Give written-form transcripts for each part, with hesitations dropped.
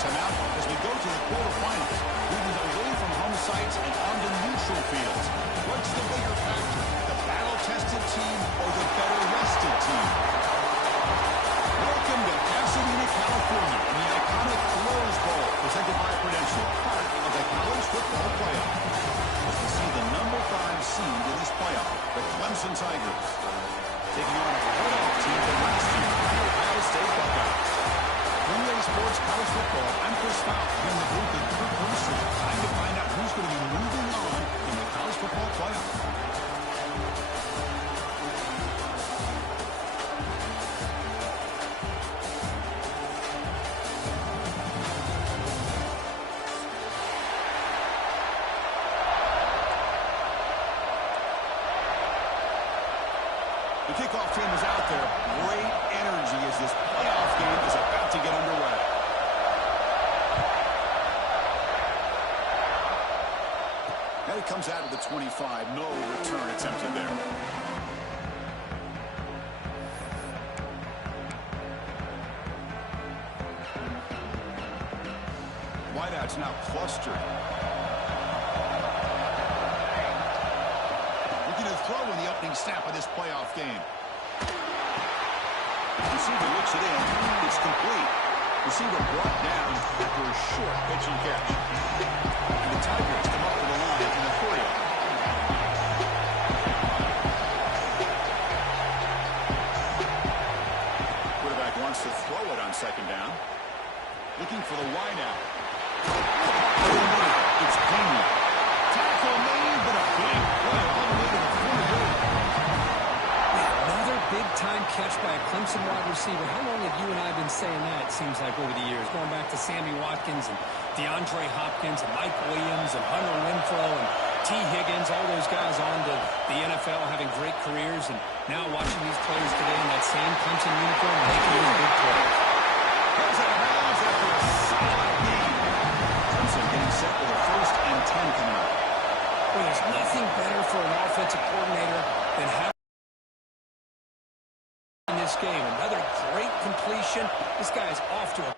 timeout as we go to the quarterfinals, moving away from home sites and onto neutral fields. What's the bigger factor, the battle-tested team or the better-rested team? Welcome to Pasadena, California, in the iconic Rose Bowl, presented by Prudential, part of the college football playoff. As we see the number 5 seed in this playoff, the Clemson Tigers, taking on a playoff team from last year, the Ohio State Buckeyes. Ncaa Sports College Football, I'm Chris Fowl, here in the booth with Kurt Brewster. Time to find out who's going to be moving on in the college football playoff. The kickoff team is out there. Great energy as this playoff game is about to get underway. And it comes out of the 25. No return attempted there. Wideouts now clustered. Throw in the opening snap of this playoff game. Receiver looks it in. It's complete. Receiver brought down after a short pitch and catch. And the Tigers come up to the line in a 3. Quarterback wants to throw it on second down. Looking for the wideout. It's clean. Tackle made, but a big play all the way to the 40. Another big-time catch by a Clemson wide receiver. How long have you and I been saying that, it seems like, over the years? Going back to Sammy Watkins and DeAndre Hopkins and Mike Williams and Hunter Renfrow and T. Higgins, all those guys on to the NFL having great careers. And now watching these players today in that same Clemson uniform making these big plays. Goes out of bounds after a solid game. Clemson getting set with a 1st and 10 coming up. Well, there's nothing better for an offensive coordinator than having in this game. Another great completion. This guy is off to a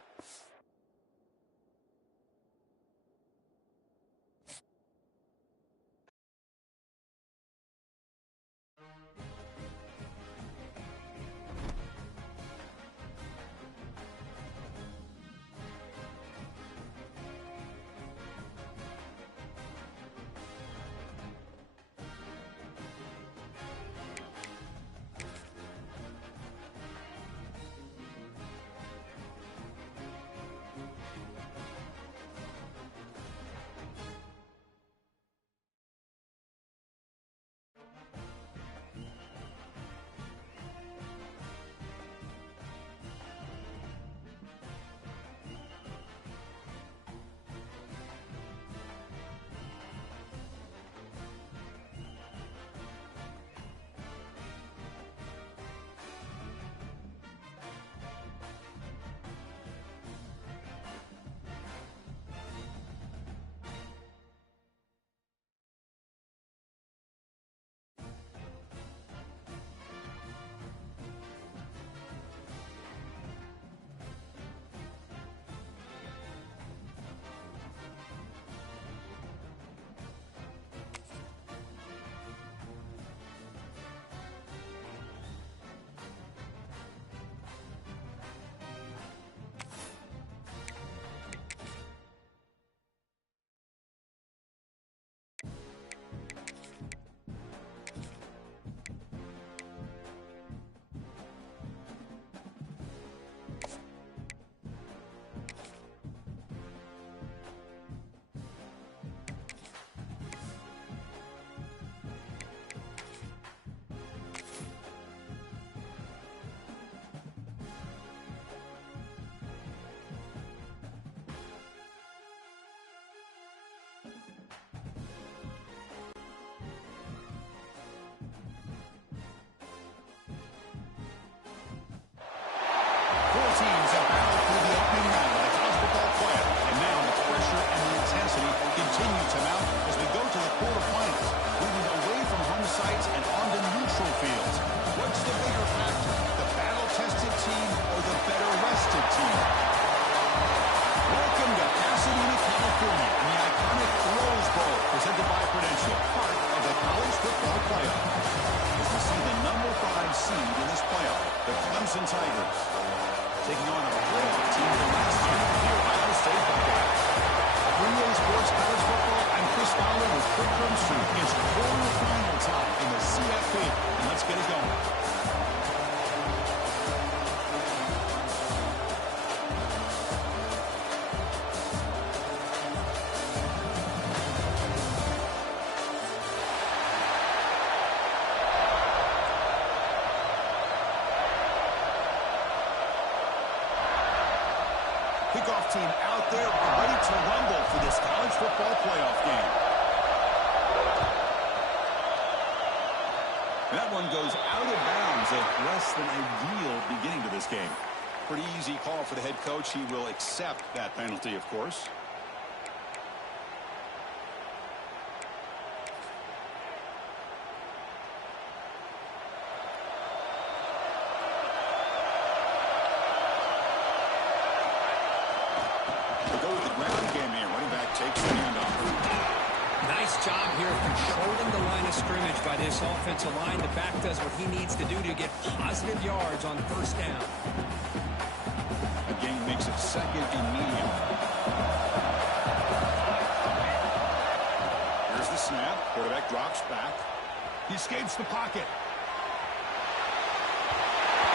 Clemson Tigers taking on a playoff team from last year, the Ohio State Buckeyes. 3A Sports College Football, I'm Chris Fowler with Quick Drum Street. It's quarterfinal time in the CFP, and let's get it going. Kickoff team out there ready to rumble for this college football playoff game. That one goes out of bounds. A less than ideal beginning to this game. Pretty easy call for the head coach. He will accept that penalty, of course. Nice job here of controlling the line of scrimmage by this offensive line. The back does what he needs to do to get positive yards on first down. The game makes it second and medium. Here's the snap. Quarterback drops back. He escapes the pocket.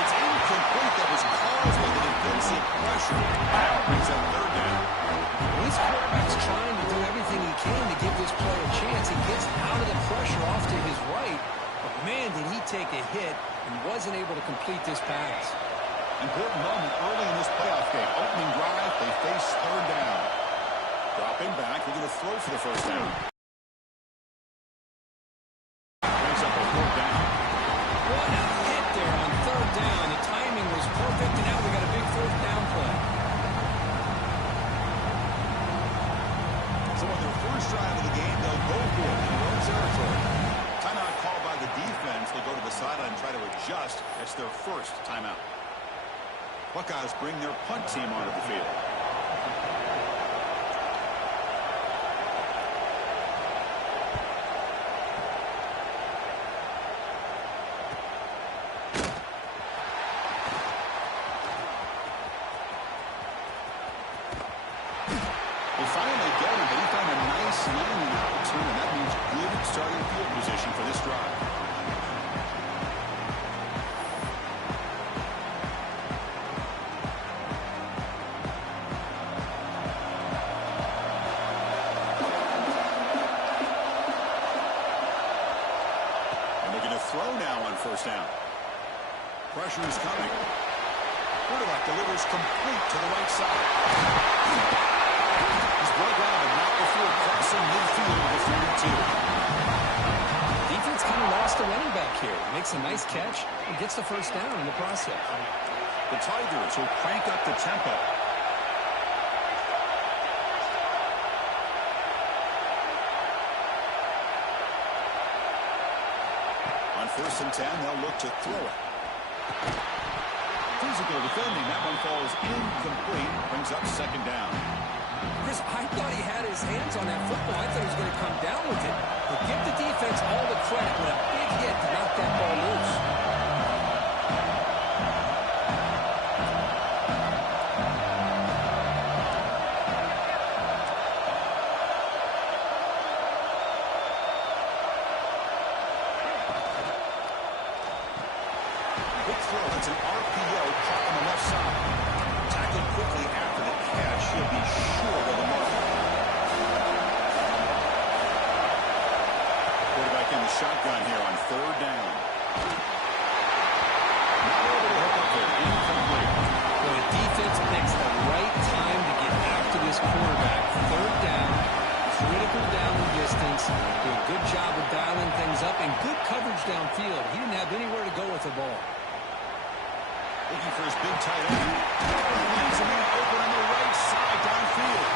It's incomplete. That was caused by the defensive pressure. Now brings up third down. This quarterback's trying to do everything he can to give this player a chance. He gets out of the pressure off to his right. But, man, did he take a hit and wasn't able to complete this pass. Important moment early in this playoff game. Opening drive, they face third down. Dropping back, they're going to throw for the first down. Brings up a fourth down. What a hit there on third down. The timing was perfect, and now we got a big fourth down play. So on their first drive of the game, they'll go for it in their own territory. Timeout called by the defense. They'll go to the sideline and try to adjust. That's their first timeout. Buckeyes bring their punt team onto the field. They finally get him, but he found a nice landing opportunity. That means good starting field position for this drive. And they're going to throw now on first down. Pressure is coming. Quarterback delivers complete to the right side. He's brought down, but not before crossing midfield to the 42. Defense kind of lost the running back here. Makes a nice catch and gets the first down in the process. The Tigers will crank up the tempo. On first and 10, they'll look to throw it. Physical defending. That one falls incomplete. Brings up second down. Chris, I thought he had his hands on that football. I thought he was going to come down with it. But give the defense all the credit with a big hit to knock that ball loose. Big throw. It's an RPO caught on the left side. Tackled quickly after the catch. He'll be short of the mark. Quarterback in the shotgun here on third down. Not able to hook up there. Incomplete. Well, the defense picks the right time to get after this quarterback. Third down, critical down distance. Do a good job of dialing things up and good coverage downfield. He didn't have anywhere to go with the ball. Looking for his big tight end. Leaves him in open on the right side downfield.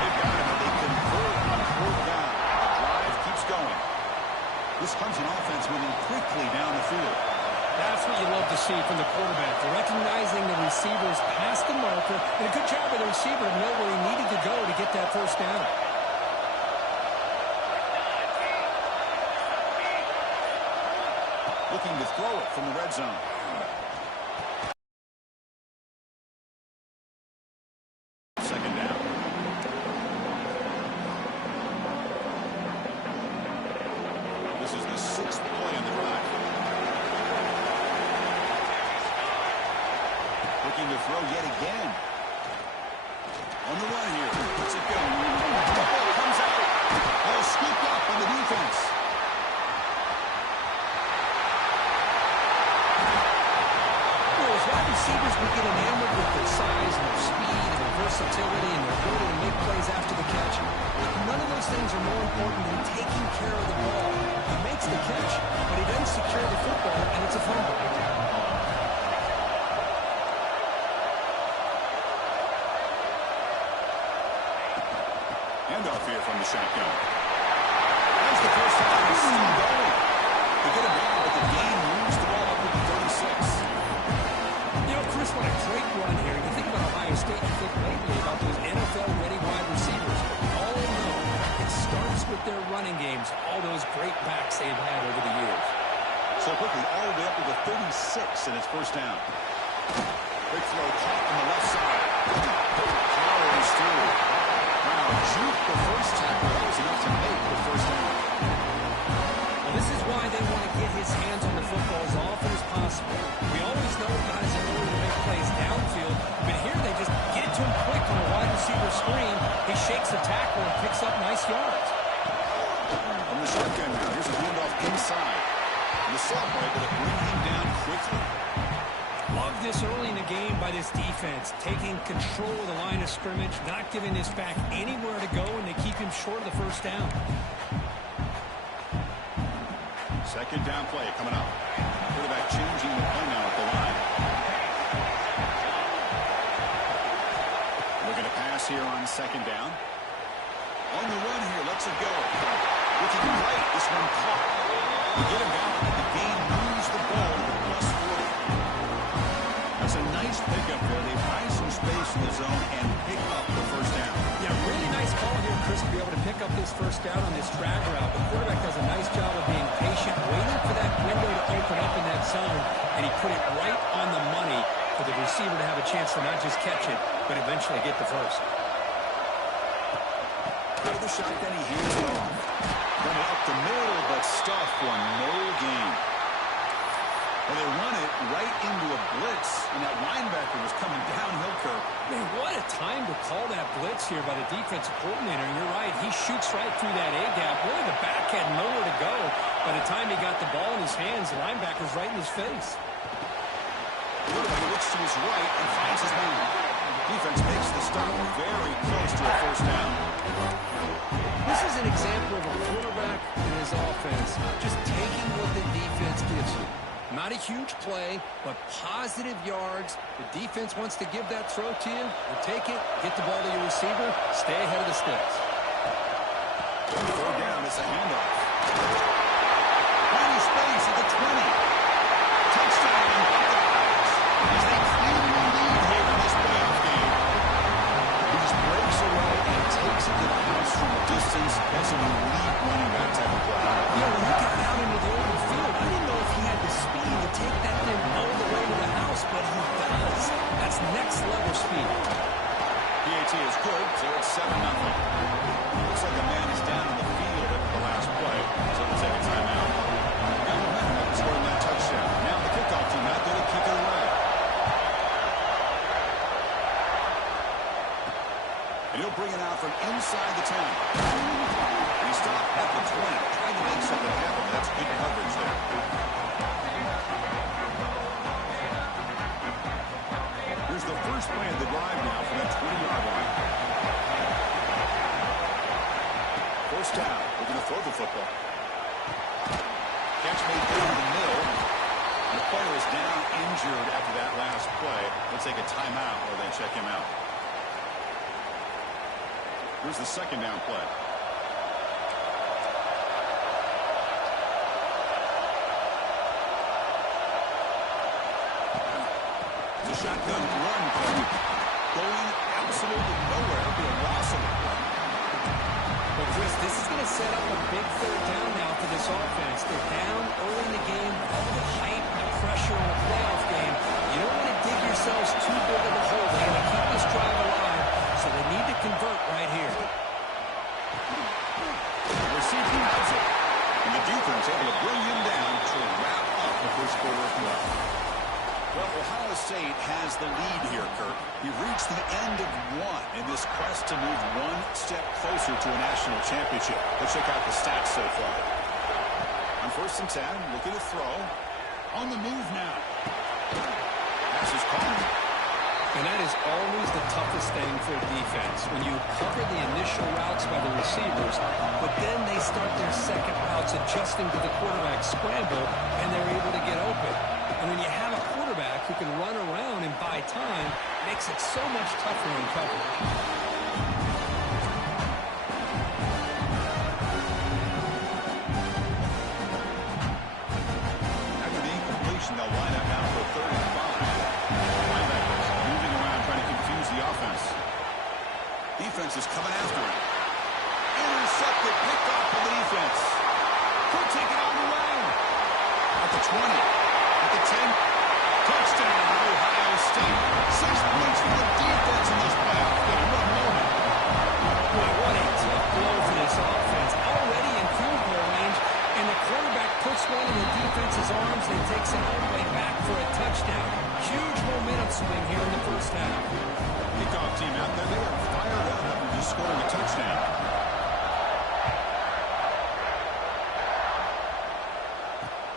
They've got him, but they convert on fourth down. The drive keeps going. This Clemson offense moving quickly down the field. That's what you love to see from the quarterback. Recognizing the receivers past the marker. And a good job by the receiver to know where he needed to go to get that first down. Looking to throw it from the red zone. looking to throw yet again. On the run here. Let's it go. The ball comes out. Ball scooped up on the defense. As wide receivers, we get enamored with their size and their speed and their versatility and their ability to make plays after the catch. But none of those things are more important than taking care of the ball. He makes the catch, but he doesn't secure the football, and it's a fumble. Handoff here from the shotgun. That's the first time he's still going. They get him down, but the game moves the ball up with the 36. You know, Chris, what a great run here. You think about Ohio State, you think lately about those NFL-ready wide receivers. All in all, it starts with their running games, all those great backs they've had over the years. So quickly, all the way up to the 36, and it's first down. Quick throw caught on the left side. Powers through. Wow, juke the first tackle. That was enough to make the first down. Well, this is why they want to get his hands on the football as often as possible. We always know about his ability to make plays downfield, but here they just get to him quick on a wide receiver screen. He shakes the tackle and picks up nice yards. From the shotgun now, here's a handoff inside. And the slot right, but it bring him down quickly. Love this early in the game by this defense, taking control of the line of scrimmage, not giving this back anywhere to go, and they keep him short of the first down. Second down play coming up. Quarterback changing the play now at the line. Looking to pass here on second down. On the run here, lets it go. Looking right, this one caught. We get him down. The game moves the ball to the plus 40. That's a nice pickup there. They find some space in the zone and pick up the first down. Yeah, really nice call here, Chris, to be able to pick up this first down on this drag route. The quarterback does a nice job of being patient, waiting for that window to open up in that zone, and he put it right on the money for the receiver to have a chance to not just catch it, but eventually get the first. Out of the shotgun, he hands it off. Coming up the middle, but stuff for no gain. And they run it right into a blitz, and that linebacker was coming downhill curve. Man, what a time to call that blitz here by the defensive coordinator. And you're right, he shoots right through that A-gap. Really, the back had nowhere to go. By the time he got the ball in his hands, the linebacker's right in his face. Quarterback looks to his right and finds his man. Defense makes the stop very close to a first down. This is an example of a quarterback and his offense just taking what the defense gives you. Not a huge play, but positive yards. The defense wants to give that throw to you. You take it, get the ball to your receiver, stay ahead of the sticks. Third down, it's a handoff. Plenty of space at the 20. Touchdown, Buckeyes. As they clearly lead here in this playoff game. He just breaks away and takes it to the house from a distance. That's an elite running back type of play. Yeah, when he got out into the open field, I didn't know if he had the speed to take that thing all the way to the house, but he does. That's next level speed. PAT is good, so it's 7-0. Looks like a man is down on the field at the last play, so we'll take a timeout. Now momentum after scoring that touchdown. Now the kickoff team out there to kick it away. And he'll bring it out from inside the 10. And he stopped at the 20. Trying to make something happen. That's good coverage there. Here's the first play of the drive now from that 20-yard line. First down. We're going to throw the football. Catch made down the middle. And the player is down injured after that last play. They'll take a timeout or they check him out. Here's the second down play. The shotgun run play. Going absolutely nowhere. It'll be a loss of it. Well, Chris, this is going to set up a big third down now for this offense. They're down early in the game, all the hype and the pressure in a playoff game. You don't want to dig yourselves too big of a hole. They want to keep this drive alive, so they need to convert right here. The receiver has it. And the defense able to bring him down to wrap up the first quarter of play. Well, Ohio State has the lead here, Kurt. We've reached the end of one in this quest to move one step closer to a national championship. Let's check out the stats so far. On 1st and 10, looking to throw. On the move now. Pass is caught. And that is always the toughest thing for a defense, when you cover the initial routes by the receivers, but then they start their second routes adjusting to the quarterback scramble, and they're able to get open. And when you have a quarterback who can run around and buy time, it makes it so much tougher in coverage. After the incompletion, they'll line up now for 3rd and 5. Linebackers moving around trying to confuse the offense. Defense is coming after him. Intercepted, picked off by the defense. Could take it on the way. At the 20. At the 10. Touchdown, Ohio State. 6 points for the defense in this playoff game. What a moment. Boy, what a tough blow for this offense. Already in field goal range, and the quarterback puts one in the defense's arms and takes it all the way back for a touchdown. Huge momentum swing here in the first half. Kickoff team out there. They are fired up after just scoring a touchdown.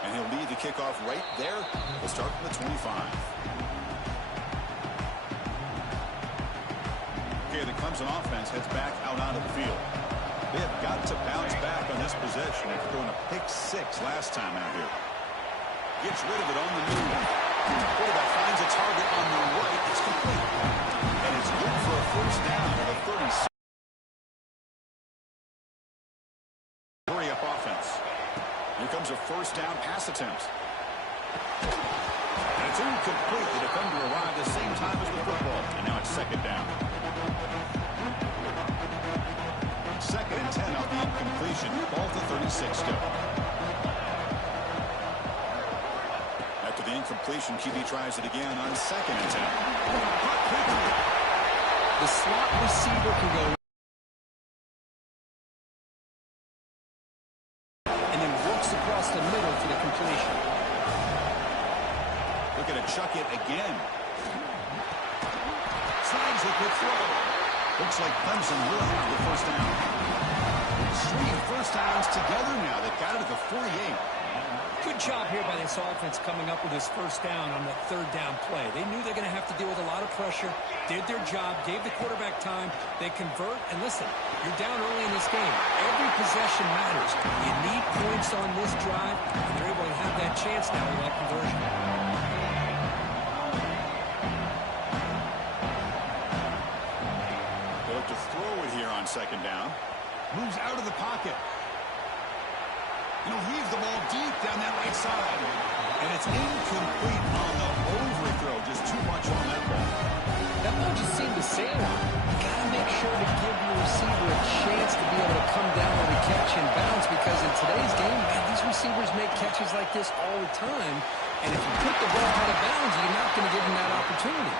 And he'll lead the kickoff right there. We'll start from the 25. Okay, the Clemson offense heads back out onto the field. They have got to bounce back on this possession after throwing a pick 6 last time out here. Gets rid of it on the move. The quarterback finds a target on the right. It's complete. And it's good for a first down at the 36. Hurry up offense. Here comes a first down pass attempt. And it's incomplete. The defender arrived the same time as the football. And now it's 2nd down. 2nd and 10 off the incompletion. Ball to 36 still. After the incompletion, QB tries it again on 2nd and 10. The slot receiver can go and then works across the middle for the completion. Looking to chuck it again. Slides it with throw. Looks like Clemson will have the first down. 3 first downs together now. They've got it at the 48. Good job here by this offense coming up with this first down on the 3rd down play. They knew they're going to have to deal with a lot of pressure, did their job, gave the quarterback time. They convert, and listen, you're down early in this game. Every possession matters. You need points on this drive, and they're able to have that chance now with that conversion. They look to throw it here on 2nd down. Moves out of the pocket. He'll heave the ball deep down that right side. And it's incomplete on the overthrow. Just too much on that ball. That ball just seemed to sail on. You got to make sure to give your receiver a chance to be able to come down with a catch and bounce, because in today's game, man, these receivers make catches like this all the time. And if you put the ball out of bounds, you're not going to give them that opportunity.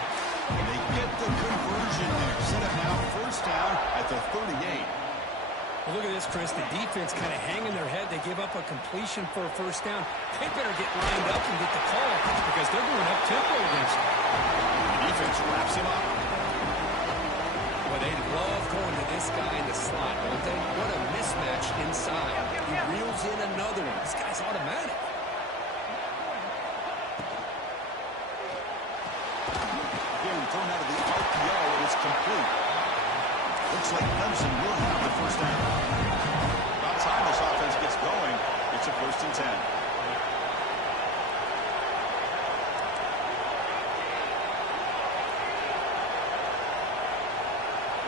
And they get the conversion there. Set up now, first down at the 38. Well, look at this, Chris. The defense kind of hanging their head. They give up a completion for a first down. They better get lined up and get the call because they're going up tempo against them. The defense wraps him up. Well, they love going to this guy in the slot, don't they? What a mismatch inside. He reels in another one. This guy's automatic. Again, thrown out of the RPO, and it's complete. Looks like Clemson will have the first down. About time this offense gets going. It's a 1st and 10.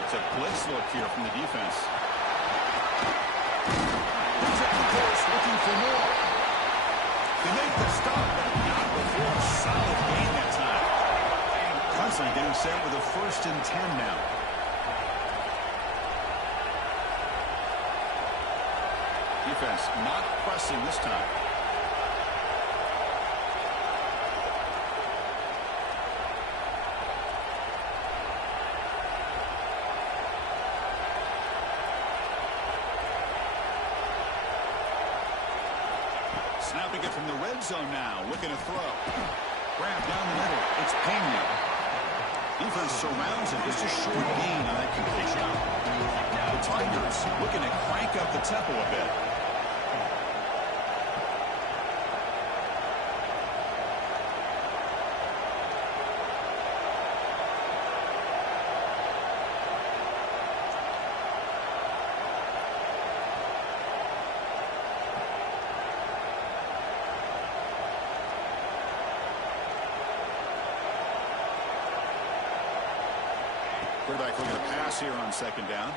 It's a blitz look here from the defense. He's at the course looking for more. They make the stop, but not before a solid gain that time. Clemson getting set with a 1st and 10 now. Defense not pressing this time. Snapping it from the red zone now. Looking to throw. Grab down the middle. Pena. Defense surrounds him. Just a short gain on that completion. The Tigers looking to crank up the tempo a bit. Quarterback looking to pass here on second down.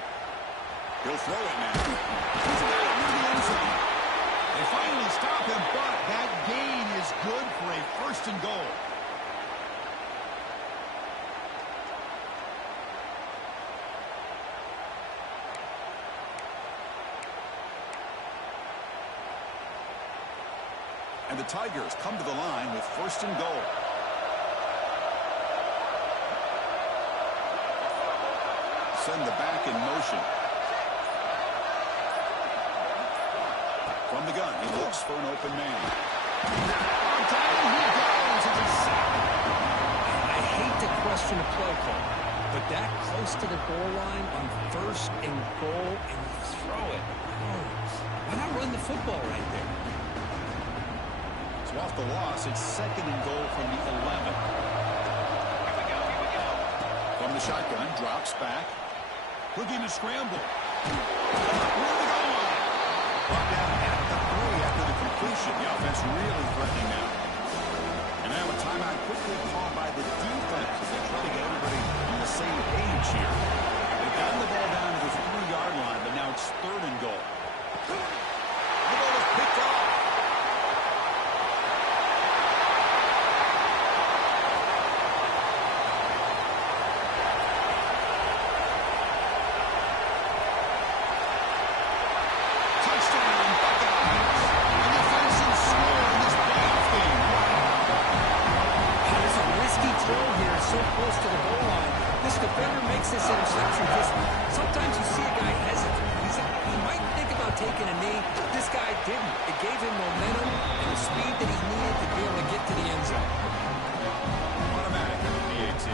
He'll throw it now. He's got it near the end zone. They finally stop him, but that gain is good for a first and goal. And the Tigers come to the line with first and goal. Send the back in motion. From the gun, he looks for an open man. On time, he goes. It's a sack. I hate to question a play call, but that close to the goal line on first and goal, and you throw it. Oh, why not run the football right there? So off the loss, it's second and goal from the 11. From the shotgun, drops back. Looking to scramble. Where the goal line? Brought down at the 3 after the completion. The offense really threatening now. And now a timeout quickly called by the defense as they try to get everybody on the same page here. They've gotten the ball down to the 3-yard line, but now it's third and goal. The ball is picked off. So close to the goal line. This defender makes this interception. Just sometimes you see a guy hesitant. He might think about taking a knee. This guy didn't. It gave him momentum and the speed that he needed to be able to get to the end zone. Automatic in the PAT.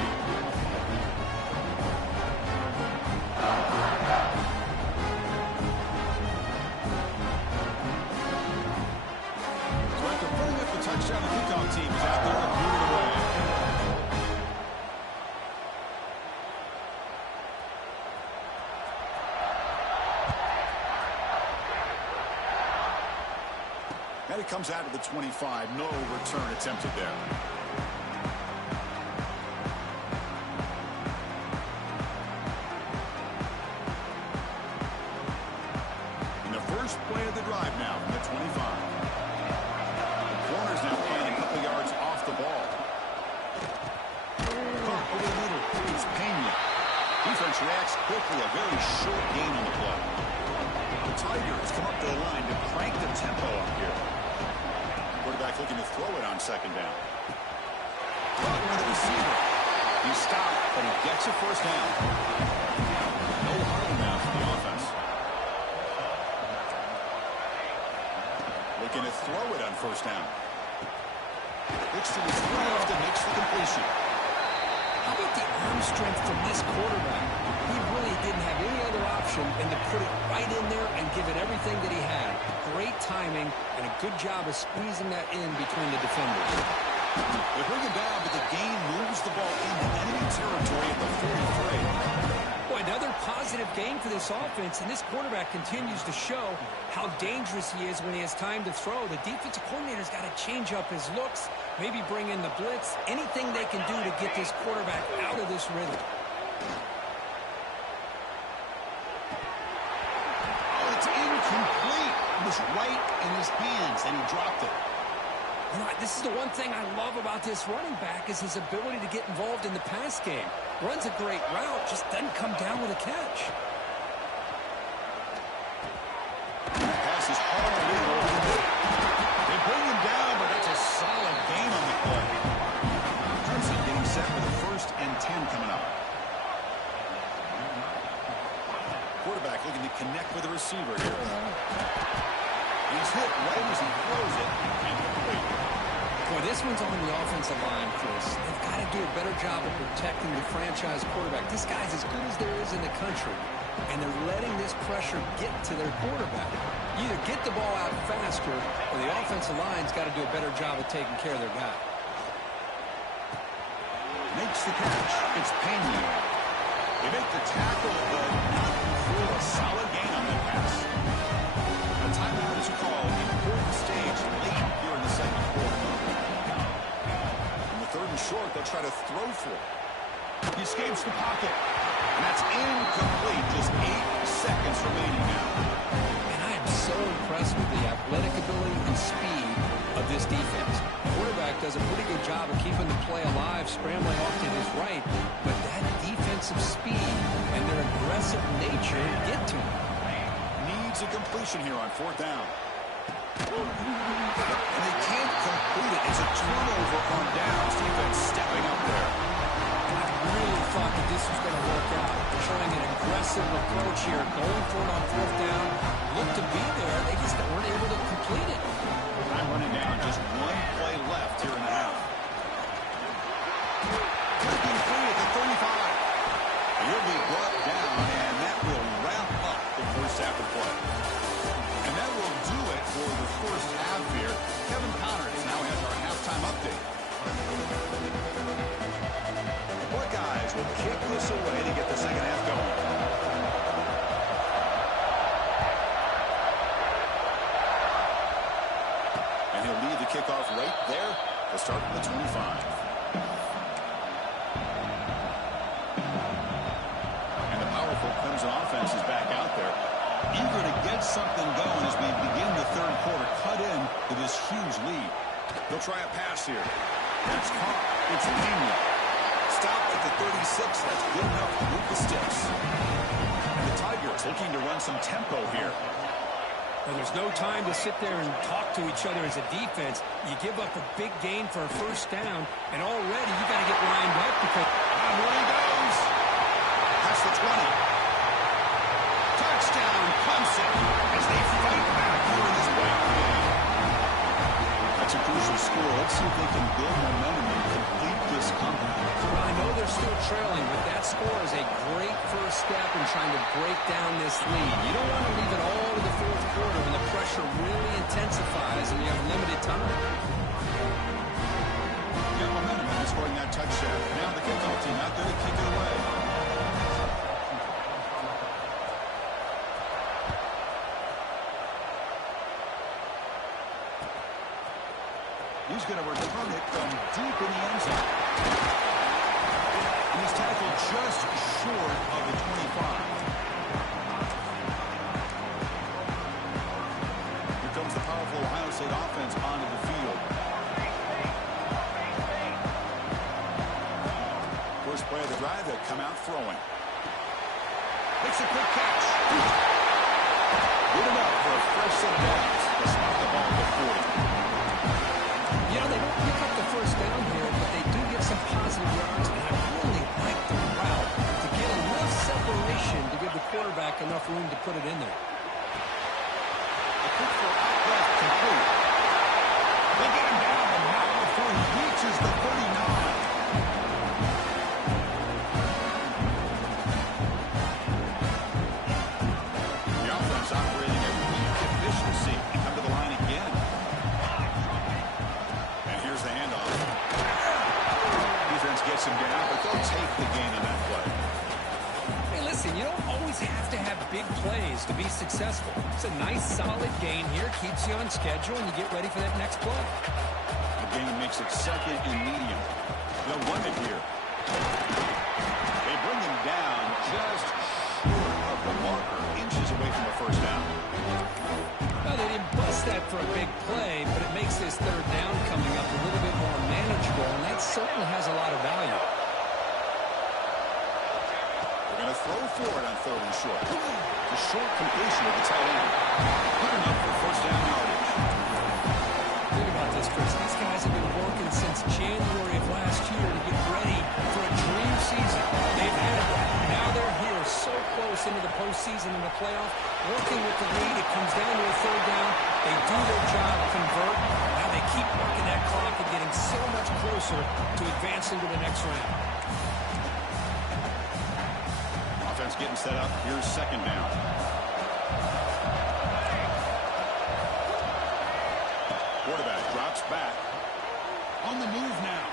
So after putting up the touchdown, the kickoff team is out there to boot it away. And it comes out of the 25. No return attempted there. In the first play of the drive now from the 25. The corner's now playing a couple yards off the ball. Caught over the middle. It's Pena. Defense reacts quickly. A very short gain on the play. The Tigers come up to the line to crank the tempo up here. Quarterback looking to throw it on second down. Caught by the receiver. He's stopped, but he gets a first down. No huddle now for the offense. Looking to throw it on first down. Looks to his left and makes the completion. How about the arm strength from this quarterback? He really didn't have any other option than to put it right in there and give it everything that he had. Great timing and a good job of squeezing that in between the defenders. They bring him down, but the game moves the ball into enemy territory at the 43. Boy, another positive game for this offense, and this quarterback continues to show how dangerous he is when he has time to throw. The defensive coordinator's got to change up his looks, maybe bring in the blitz, anything they can do to get this quarterback out of this rhythm. Oh, it's incomplete. It was right in his hands, and he dropped it. You know, this is the one thing I love about this running back is his ability to get involved in the pass game. Runs a great route, just doesn't come down with a catch. Pass is all the way over the middle. They bring him down, but that's a solid gain on the play. Clemson getting set for the 1st and 10 coming up. Quarterback looking to connect with the receiver here. He's hit right as he throws it, and complete. Boy, this one's on the offensive line, Chris. They've got to do a better job of protecting the franchise quarterback. This guy's as good as there is in the country, and they're letting this pressure get to their quarterback. You either get the ball out faster, or the offensive line's got to do a better job of taking care of their guy. Makes the catch. It's Pena. They make the tackle, but not before a solid gain on that pass. A timeout is called. Important stage late here in the second quarter. In the third and short, they'll try to throw for it. He escapes the pocket. And that's incomplete. Just 8 seconds remaining now. And I am so impressed with the athletic ability and speed of this defense. The quarterback does a pretty good job of keeping the play alive, scrambling off to his right, but that defensive speed and their aggressive nature get to him. Needs a completion here on fourth down. And they can't complete it. It's a turnover on downs. Defense stepping up there. I really thought that this was going to work out. Showing an aggressive approach here, going for it on fourth down. Looked to be there. They just weren't able to complete it. Time running down. Just one play left here in the half. Breaking free at the 35. He'll be brought down, and that will wrap up the first half of play. And that will do it for the first half here. Kevin Connors now has our halftime update. The Buckeyes will kick this away to get the second half going. And he'll lead the kickoff right there to start from the 25. And the powerful Clemson offense is back out there, eager to get something going as we begin the third quarter, cut in to this huge lead. They'll try a pass here. That's caught. It's Pena. Stopped at the 36. That's good enough to move the sticks. And the Tigers looking to run some tempo here. Well, there's no time to sit there and talk to each other as a defense. You give up a big gain for a first down, and already you got to get lined up because... And where he goes. That's the 20. Touchdown, Clemson, as they fight back here in this ball game. That's a crucial score. Let's see if they can build momentum and complete this comeback. Well, I know they're still trailing, but that score is a great first step in trying to break down this lead. You don't want to leave it all to the fourth quarter when the pressure really intensifies and you have limited time. Got momentum in scoring that touchdown. Now the kickoff team out there to kick it away. He's going to return it from deep in the end zone. And he's tackled just short of the 25. Here comes the powerful Ohio State offense onto the field. First play of the drive, they'll come out throwing. Makes a quick catch. Good enough for a fresh set of downs. They spot the ball at the 40. You know, they don't pick up the first down here, but they do get some positive yards, and I really like the route to get enough separation to give the quarterback enough room to put it in there. A quick for out left complete. They get him down, and not before he reaches the 39. The offense operating at weak efficiency. They come to the line again. The handoff. Defense gets him down, but they'll take the gain on that play. Hey, listen, you don't always have to have big plays to be successful. It's a nice, solid gain here. Keeps you on schedule, and you get ready for that next play. The gain makes it second and medium. They'll run it here. They bring him down just short of the marker, inches away from the first down. Well, they didn't bust that for a big play, but it makes this third down coming up a little bit more manageable, and that certainly has a lot of value. They're going to throw for it on third and short. The short completion of the tight end. Good enough for first down yardage. Think about this, Chris. These guys have been working since January of last year to get ready for a dream season. They've had that. Now they're here so close into the postseason, and a playoff. Working with the lead, it comes down to a third down. They do their job, convert. Now they keep working that clock and getting so much closer to advancing to the next round. Offense getting set up. Here's second down. Quarterback drops back. On the move now.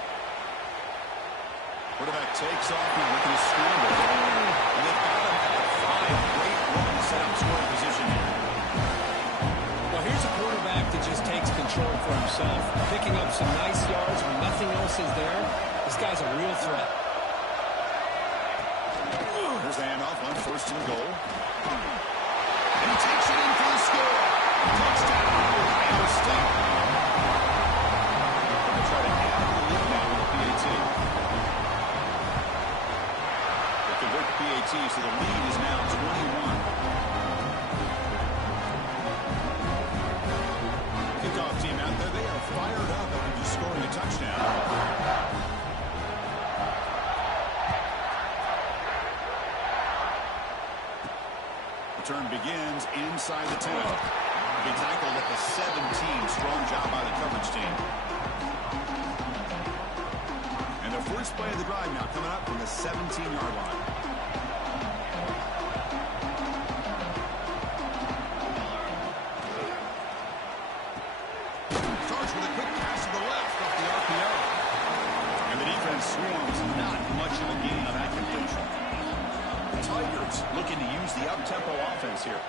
Quarterback takes off and looking to scramble. And they've got him at the 5. Great run set up scoring position here. Well, here's a quarterback that just takes control for himself. Picking up some nice yards when nothing else is there. This guy's a real threat. Here's the handoff on first and goal. And he takes it in for the score. Touchdown, Ohio State. Going to try to add the lead now with the PAT. They convert the PAT, so the lead is now 21. Kickoff team out there, they are fired up after just scoring a touchdown. Return begins inside the 10. Be tackled at the 17. Strong job by the coverage team. And the first play of the drive now coming up from the 17-yard line. Starts with a quick pass to the left off the RPO. And the defense swarms. Not much of a gain on that completion. Tigers looking to use the up-tempo offense here.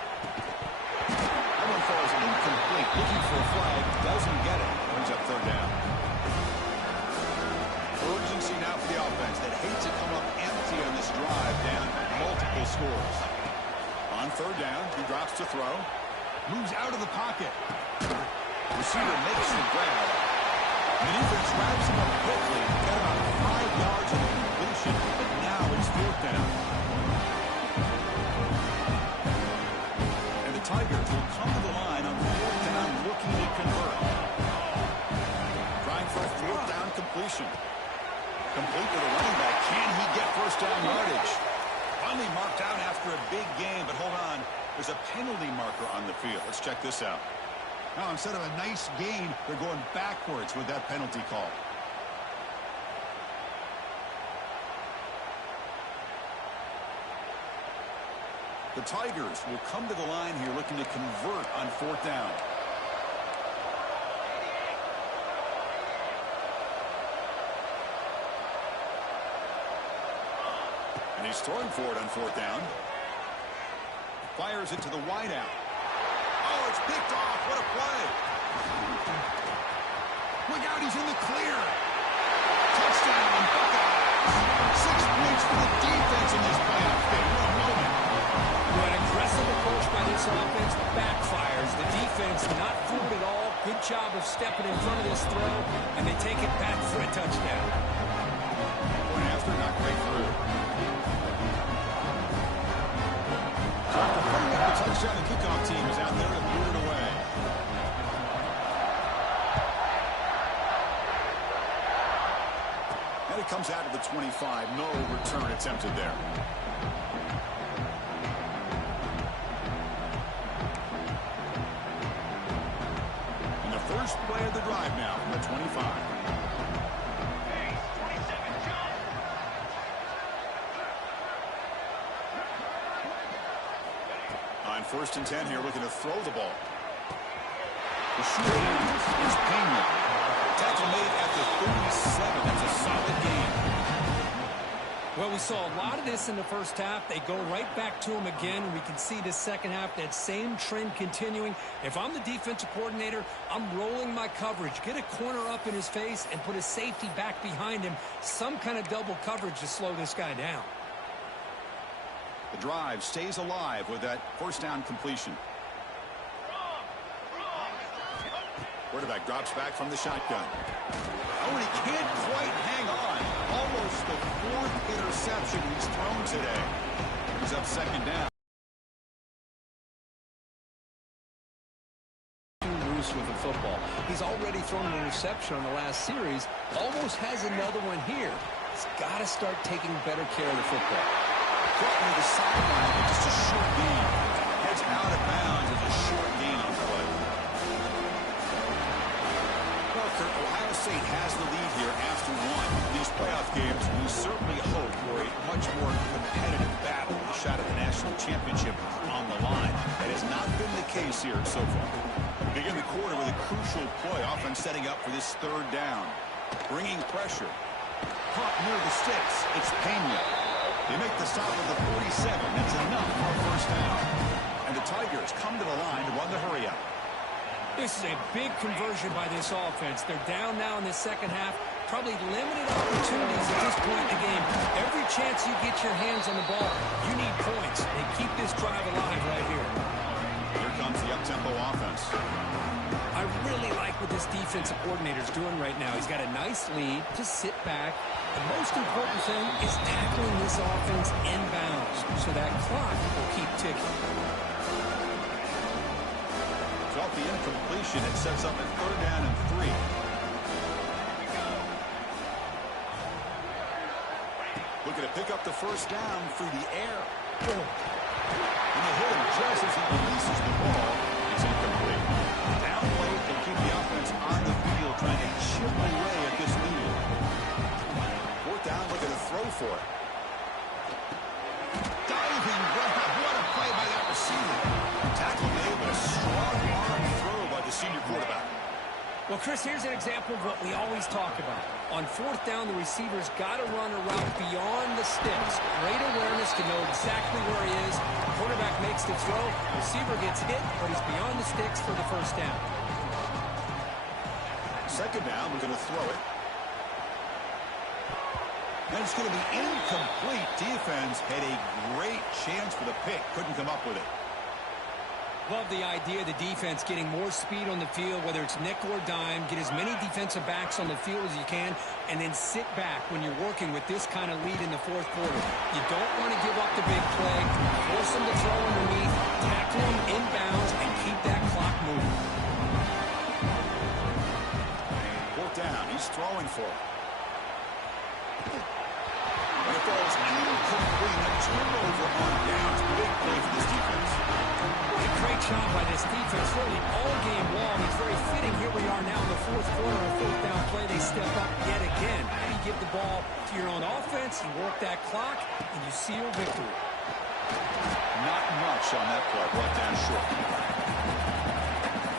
That one falls incomplete. Looking for a flag. Doesn't get it. Brings up third down. Urgency now for the offense that hates to come up empty on this drive down multiple scores. On third down, he drops to throw. Moves out of the pocket. Receiver makes the grab. The defense grabs him up quickly. Got about 5 yards of the completion, but now it's fourth down. Tigers will come to the line on fourth down looking to convert. Trying for a fourth down completion. Complete with a running back. Can he get first down yardage? Finally marked out after a big game, but hold on. There's a penalty marker on the field. Let's check this out. Now, instead of a nice gain, they're going backwards with that penalty call. The Tigers will come to the line here looking to convert on fourth down. And he's throwing for it on fourth down. Fires it to the wideout. Oh, it's picked off. What a play. Look out, he's in the clear. Touchdown, Buckeyes. 6 points for the defense in this playoff game. What a moment. An aggressive approach by this offense backfires. The defense not fooled at all. Good job of stepping in front of this throw, and they take it back for a touchdown. Point after, not great through. So after putting up the touchdown, the kickoff team is out there to boot it away. And it comes out of the 25. No return attempted there. First play of the drive now from the 25. On first and 10 here, looking to throw the ball. The shooter is Pena. Tackle made at the 37. That's a solid gain. Well, we saw a lot of this in the first half. They go right back to him again. We can see the second half, that same trend continuing. If I'm the defensive coordinator, I'm rolling my coverage. Get a corner up in his face and put a safety back behind him. Some kind of double coverage to slow this guy down. The drive stays alive with that first down completion. Quarterback drops back from the shotgun. Oh, and he can't quite hang on. Almost the 4th interception he's thrown today. He's up second down. Loose with the football. He's already thrown an interception on the last series. Almost has another one here. He's got to start taking better care of the football. Caught near the sideline, but just a short gain. out of bounds as a short gain on play. Well, Kurt, Ohio State has the lead here after one. These playoff games, we certainly hope for a much more competitive battle, a shot at the national championship on the line. That has not been the case here so far. Begin the quarter with a crucial play, often setting up for this third down. Bringing pressure. Pop near the sticks. It's Pena. They make the stop at the 47. That's enough for a first down. And the Tigers come to the line to run the hurry up. This is a big conversion by this offense. They're down now in the second half. Probably limited opportunities at this point in the game. Every chance you get your hands on the ball, you need points. They keep this drive alive right here. Here comes the up-tempo offense. I really like what this defensive coordinator's doing right now. He's got a nice lead. Just sit back. The most important thing is tackling this offense inbounds so that clock will keep ticking. So off the incompletion, it sets up a third down and 3. Looking to pick up the first down through the air. And they hit him just as he releases the ball. It's incomplete. Down late, they keep the offense on the field trying to chip away at this lead. Fourth down, looking to throw for it. Diving grab. What a play by that receiver. Tackle made, but a strong arm throw by the senior quarterback. Well, Chris, here's an example of what we always talk about. On fourth down, the receiver's got to run a route beyond the sticks. Great awareness to know exactly where he is. Quarterback makes the throw. Receiver gets hit, but he's beyond the sticks for the first down. Second down, we're going to throw it. And it's going to be incomplete. Defense had a great chance for the pick. Couldn't come up with it. Love the idea of the defense getting more speed on the field, whether it's nickel or dime. Get as many defensive backs on the field as you can, and then sit back when you're working with this kind of lead in the fourth quarter. You don't want to give up the big play. Force them to throw underneath, tackle them inbounds, and keep that clock moving. Fourth down, he's throwing for it. And it falls incomplete. A turnover on downs. Big play for this defense. What a great job by this defense, really all game long. It's very fitting. Here we are now in the fourth quarter, a fourth down play. They step up yet again. Now you give the ball to your own offense, you work that clock, and you seal victory. Not much on that play. Brought down short.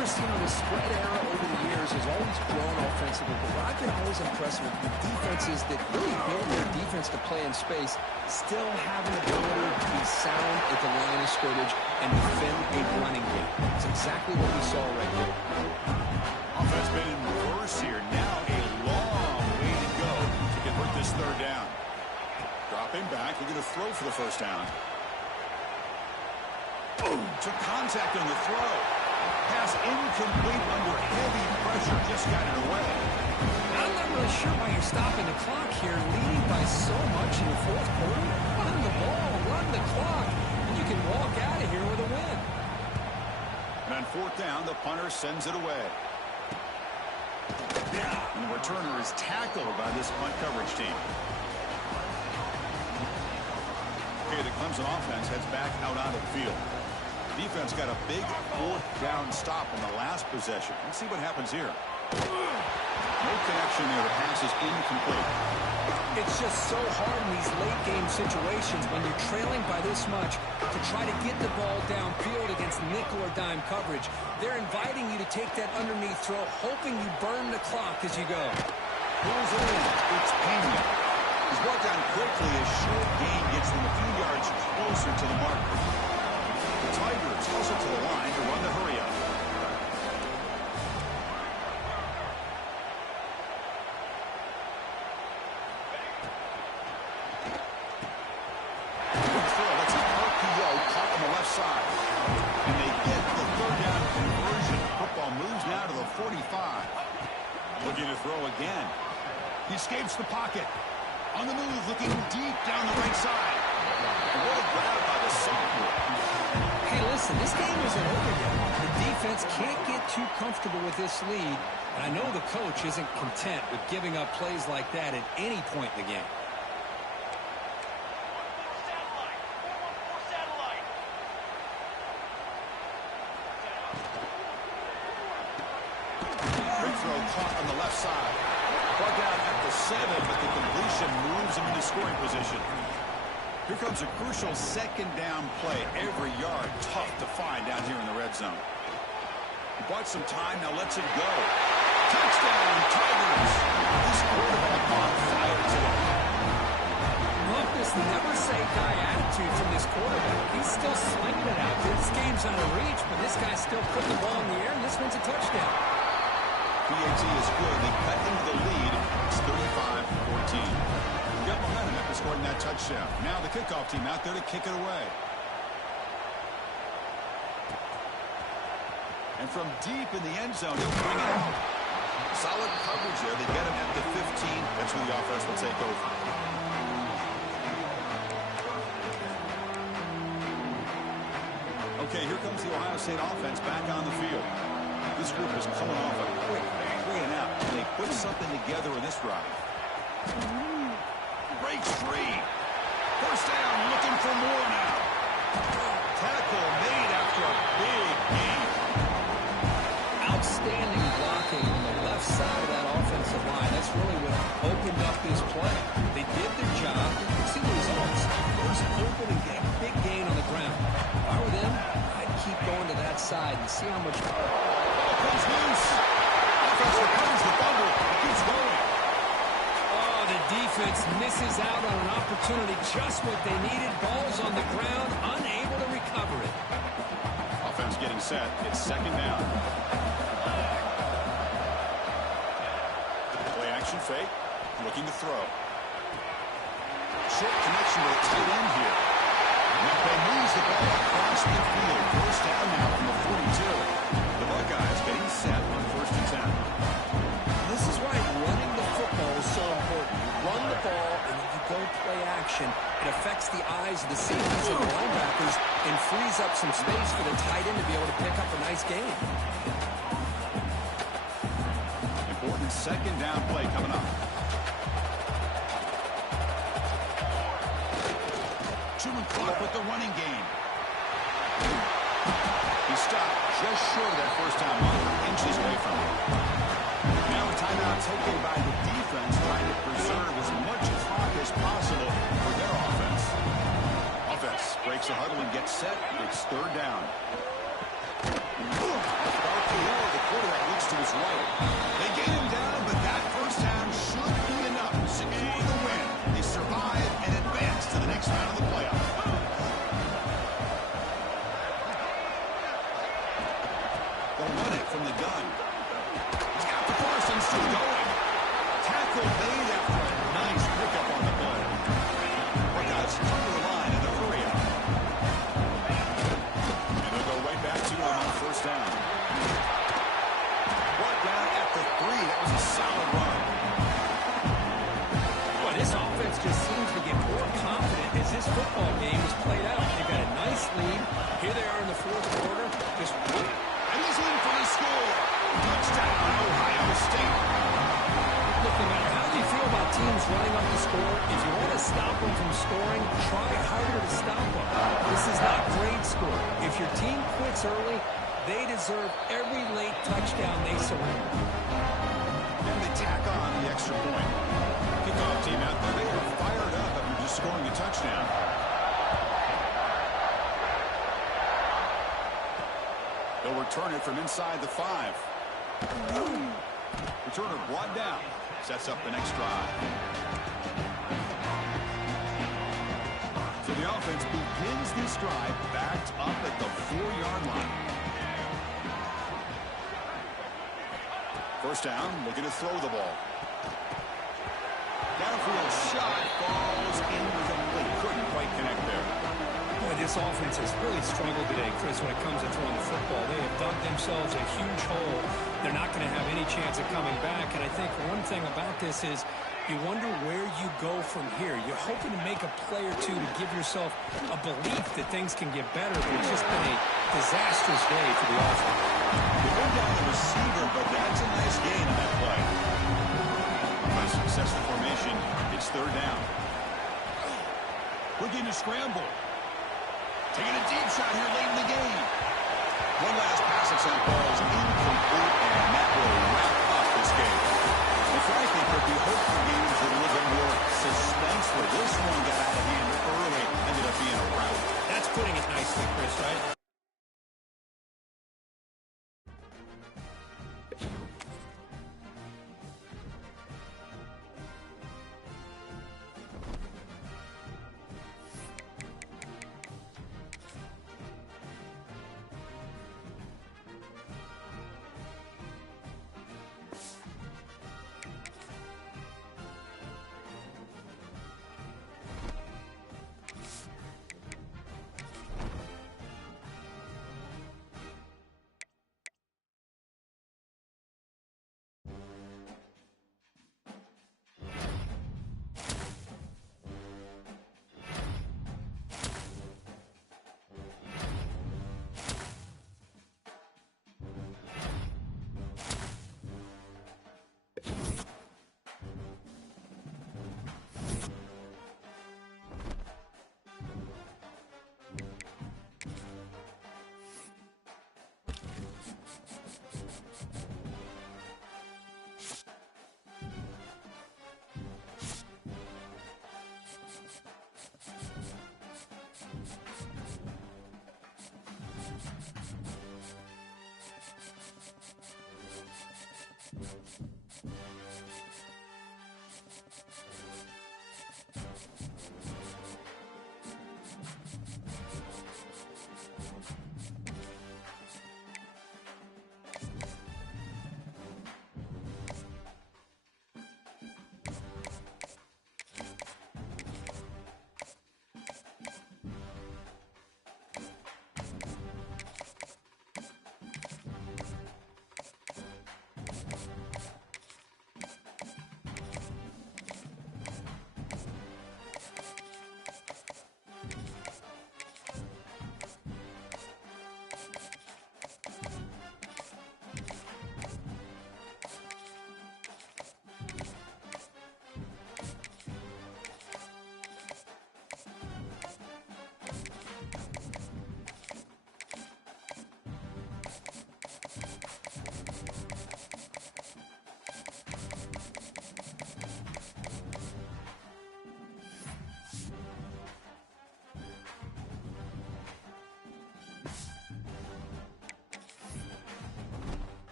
Chris, the spread era over the years has always grown offensively, but what I've been always impressed with defenses that really build their defense to play in space still have an ability to be sound at the line of scrimmage and defend a running game. It's exactly what we saw right there. Offense been in reverse here. Now a long way to go to convert this third down. Dropping back, we're going to throw for the first down. Boom! Took contact on the throw. Pass incomplete under heavy pressure. Just got it away. I'm not really sure why you're stopping the clock here, leading by so much in the fourth quarter. Run the ball, run the clock, and you can walk out of here with a win. And on fourth down, the punter sends it away. And the returner is tackled by this punt coverage team. Okay, the Clemson offense heads back out onto the field. Defense got a big fourth down stop in the last possession. Let's see what happens here. No connection there. The pass is incomplete. It's just so hard in these late game situations when you're trailing by this much to try to get the ball downfield against nickel or dime coverage. They're inviting you to take that underneath throw, hoping you burn the clock as you go. Pulls it in. It's Pena. He's brought down quickly as short gain gets them a few yards closer to the mark. The Tigers hustle to the line to run the hurry up. Side. And they get the third down conversion. Football moves now to the 45. Looking to throw again. He escapes the pocket. On the move, looking deep down the right side. And what a grab by the sophomore. Hey, listen, this game isn't over yet. The defense can't get too comfortable with this lead. And I know the coach isn't content with giving up plays like that at any point in the game. throw caught on the left side. Brought down at the 7, but the completion moves him into scoring position. Here comes a crucial second down play. Every yard tough to find down here in the red zone. He bought some time, now lets it go. Touchdown, Tigers! This quarterback on fire today. Love this never-say-die attitude from this quarterback. He's still slinging it out there. This game's out of reach, but this guy's still putting the ball in the air, and this one's a touchdown. PAT is good. They cut into the lead. It's 35-14. Got momentum after scoring that touchdown. Now the kickoff team out there to kick it away. And from deep in the end zone, he'll bring it out. Solid coverage there. They get him at the 15. That's who the offense will take over. Okay, here comes the Ohio State offense back on the field. This group is coming off a quick 3 and out. They put something together in this drive. Breaks free. First down, looking for more now. Tackle made after a big gain. Outstanding blocking on the left side of that offensive line. That's really what opened up this play. They did their job. You see the results. First open and get a big gain on the ground. If I were them, I'd keep going to that side and see how much... Ball comes loose. Offense recovers the fumble. It keeps going. Oh, the defense misses out on an opportunity. Just what they needed. Ball's on the ground, unable to recover it. Offense getting set. It's second down. Play action fake. Looking to throw. Short connection to the tight end here. They moves the ball across the field. First down now from the 42. The Buckeyes getting set on 1st and 10. This is why running the football is so important. You run the ball, and if you go play action, it affects the eyes of the safeties and the linebackers and frees up some space for the tight end to be able to pick up a nice gain. Important second down play coming up. Chewing clock with the running game. He stopped just short of that first down marker, inches away from it. Now a timeout taken by the defense, trying to preserve as much clock as possible for their offense. Offense breaks the huddle and gets set. It's third down. The quarterback looks to his right. They get him down, but that first down should be enough to secure the win. They survive and advance to the next round of the playoff. They'll run it from the gun. He's got the first and still going. Tackle made after a nice pickup on the play. Buckeyes come to the line in the hurry up. And they'll go right back to him on first down. Brought down at the 3. That was a solid run. Well, this offense just seems to get more confident as this football game is played out. They've got a nice lead. Here they are in the fourth quarter. Just one. And he's in for the score. Touchdown, Ohio State. Look, no matter how you feel about teams running up the score, if you want to stop them from scoring, try harder to stop them. This is not grade score. If your team quits early, they deserve every late touchdown they surrender. And they tack on the extra point. Kickoff team out there, they are fired up after just scoring a touchdown. They'll return it from inside the 5. Returner brought down. Sets up the next drive. So the offense begins this drive backed up at the 4-yard line. First down, looking to throw the ball. Downfield shot falls incomplete. Couldn't quite connect there. Boy, this offense has really struggled today, Chris, when it comes to throwing the football. They have dug themselves a huge hole. They're not going to have any chance of coming back. And I think one thing about this is you wonder where you go from here. You're hoping to make a play or two to give yourself a belief that things can get better, but it's just been a disastrous day for the offense. They went down the receiver, but that's a nice gain in that play. By successful formation, it's third down. Looking to scramble. Taking a deep shot here late in the game. One last pass at St. Paul's incomplete, and that will wrap up the there'd be hope for games with a little bit more suspense, where this one got out of hand early, ended up being a rout. That's putting it nicely, Chris, right?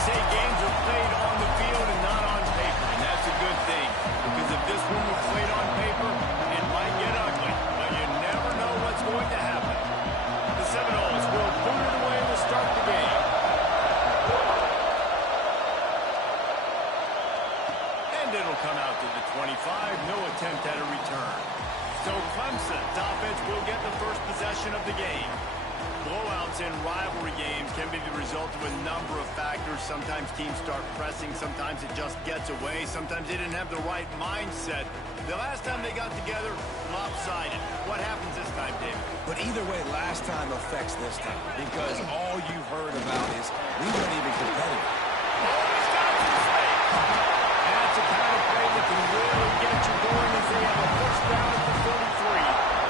Say games are played on the field and not on paper, and that's a good thing, because if this one were played on paper, it might get ugly, but you never know what's going to happen. The Seminoles will boot it away to start the game. And it'll come out to the 25, no attempt at a return. So Clemson's offense will get the first possession of the game. Blowouts in rivalry games can be the result of a number of factors. Sometimes teams start pressing. Sometimes it just gets away. Sometimes they didn't have the right mindset. The last time they got together, lopsided. What happens this time, David? But either way, last time affects this time, because all you've heard about is we weren't even competitive. Oh, he's got some space. That's a kind of play that can really get you going as they have a first down at the 33.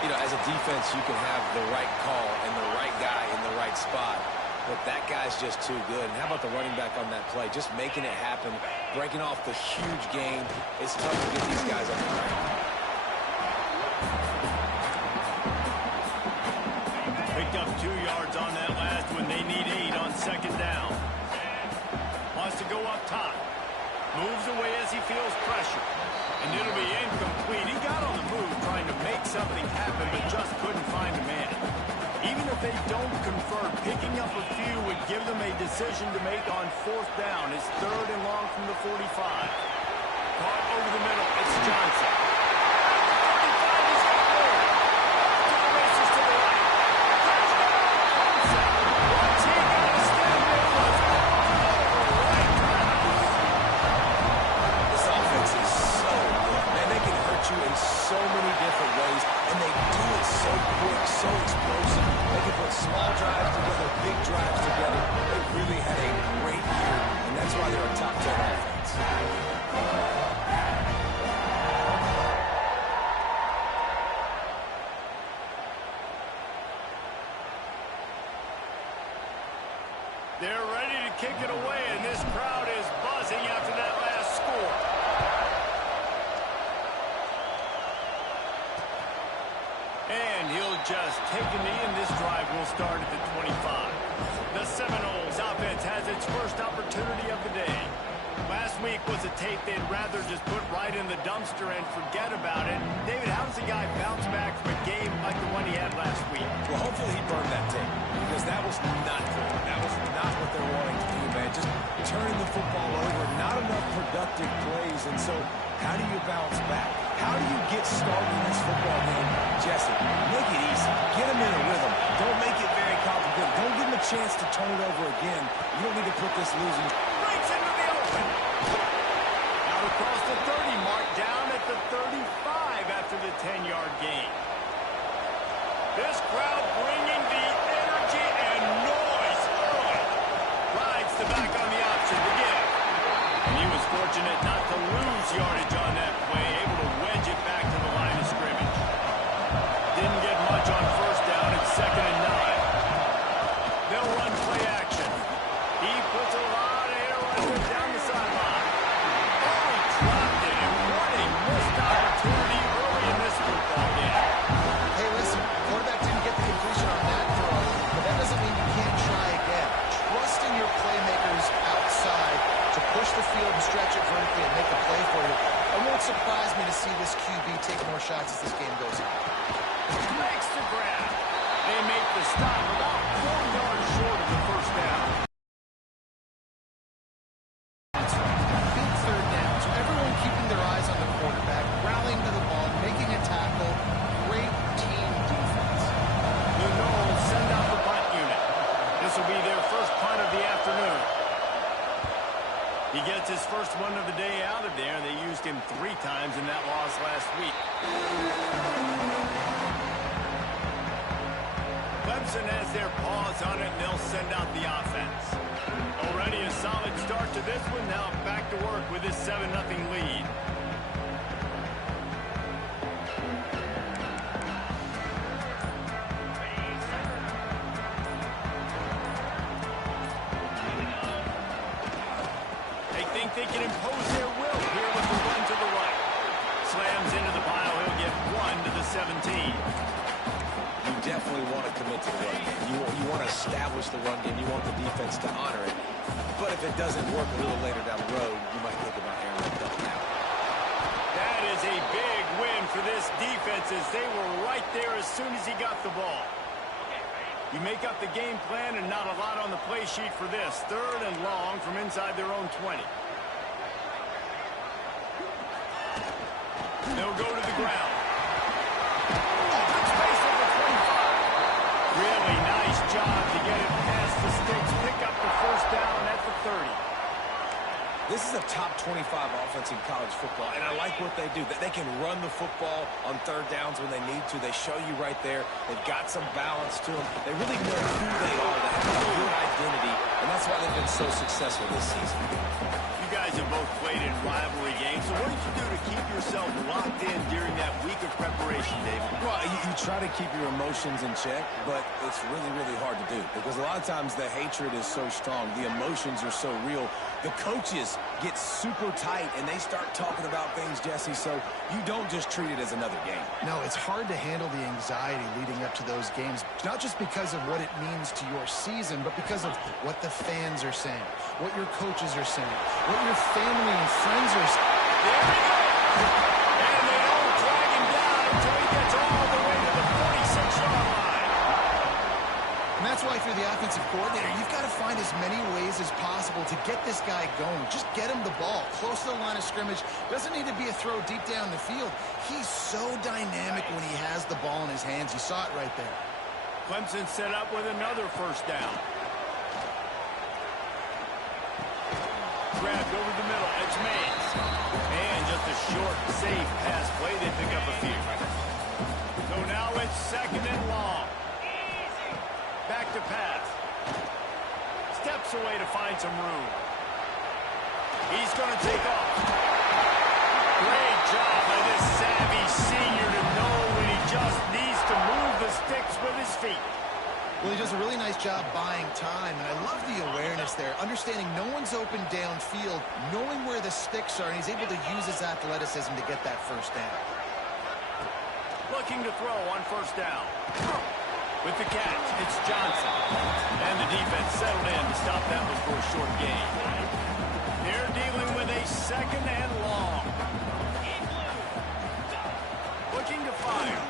You know, as a defense, you can have the right call and the right guy in the right spot, but that guy's just too good. And how about the running back on that play? Just making it happen, breaking off the huge gain. It's tough to get these guys up the ground. Picked up 2 yards on that last one. They need 8 on second down. Wants to go up top. Moves away as he feels pressure. And it'll be incomplete. He got on the move trying to make something happen, but just couldn't find a man. Even if they don't convert, picking up a few would give them a decision to make on fourth down. It's 3rd and long from the 45. Caught over the middle. It's Johnson. 35, he's got more. Still races to the right. Touchdown, Clemson. Once he got a step, it was right to the house. This offense is so good. Man, they can hurt you in so many different ways, and they do it so quick. big drives together. They've really had a great year, and that's why they're a top 10 offense. They're ready to kick it away, and this crowd is buzzing after that last score. And he'll just take a knee, and this drive will start at the 25. The Seminoles offense has its first opportunity of the day. Last week was a tape they'd rather just put right in the dumpster and forget about it. David, how does a guy bounce back from a game like the one he had last week? Well, hopefully he burned that tape, because that was not good. That was not what they're wanting to do, man. Just turning the football over, not enough productive plays. And so how do you bounce back? How do you get started in this football game? Jesse, make it easy. Get him in a rhythm. Don't make it very complicated. Don't give him a chance to turn it over again. You don't need to put this losing. Breaks into the open. Out across the 30 mark, down at the 35 after the 10-yard gain. This crowd bringing the energy and noise early. Rides the back on the option to give. And he was fortunate not to lose yardage on that play, able to wedge it back to the line of scrimmage. Didn't get much on first down. It's 2nd and 9. They'll run play action. He puts a lot of air right there down the sideline. Oh, he dropped it, and what a missed opportunity early in this football game. Hey, listen, quarterback didn't get the completion on that throw, but that doesn't mean you can't try again. Trust in your playmakers outside to push the field and stretch it vertically and make a play for you. It won't surprise me to see this QB take more shots as this game goes on. Makes the grab. They make the stop about 4 yards short of the first down. That's right. Big third down. So everyone keeping their eyes on the quarterback, rallying to the ball, making a tackle. Great team defense. The Noles send out the punt unit. This will be their first punt of the afternoon. He gets his first one of the day out of there. They used him 3 times in that loss last week. Clemson has their paws on it, and they'll send out the offense. Already a solid start to this one. Now back to work with this 7-0 lead. They think they can impose their will here with the run to the right. Slams into the pile. He'll get 1 to the 17. You definitely want to commit to the run game. You want to establish the run game. You want the defense to honor it. But if it doesn't work a little later down the road, you might think about airing it up now. That is a big win for this defense, as they were right there as soon as he got the ball. You make up the game plan, and not a lot on the play sheet for this. 3rd and long from inside their own 20. They'll go to the ground. Open space at the 25. Really nice job to get it past the sticks. Pick up the first down at the 30. This is a top 25 offense in college football, and I like what they do. They can run the football on 3rd downs when they need to. They show you right there. They've got some balance to them. They really know who they are. They have a good identity, and that's why they've been so successful this season. You guys have both played in rivalry games, so what did you do to keep yourself locked in during that week of preparation, David? Well, you try to keep your emotions in check, but it's really, really hard to do because a lot of times the hatred is so strong. The emotions are so real. The coaches get super tight, and they start talking about things, Jesse, so you don't just treat it as another game. No, it's hard to handle the anxiety leading up to those games, not just because of what it means to your season, but because of what the fans are saying, what your coaches are saying, what your family and friends are saying. There we go! And they don't drag him down until he gets all the way to the 46-yard line. And that's why, if you're the offensive coordinator, you've got to find as many ways as possible to get this guy going. Just get him the ball close to the line of scrimmage. Doesn't need to be a throw deep down the field. He's so dynamic when he has the ball in his hands. You saw it right there. Clemson set up with another first down. Grabbed over the middle. It's Mays. And just a short, safe pass play. They pick up a few. So now it's 2nd and long. Back to pass. Steps away to find some room. He's going to take off. Great job by this savvy senior to know when he just needs to move the sticks with his feet. Well, he does a really nice job buying time, and I love the awareness there, understanding no one's open downfield, knowing where the sticks are, and he's able to use his athleticism to get that first down. Looking to throw on first down. With the catch, it's Johnson. And the defense settled in to stop that one for a short gain. They're dealing with a second and long. Looking to fire.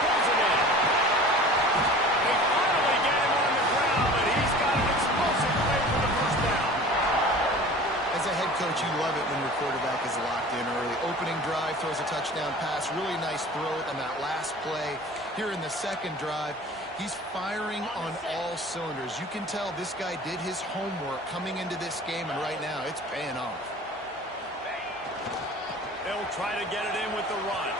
Pulls it in. They finally get him on the ground, but he's got an explosive play for the first down. As a head coach, you love it when your quarterback is locked in early. Opening drive, throws a touchdown pass. Really nice throw on that last play. Here in the second drive, he's firing on all cylinders. You can tell this guy did his homework coming into this game, and right now it's paying off. They'll try to get it in with the run.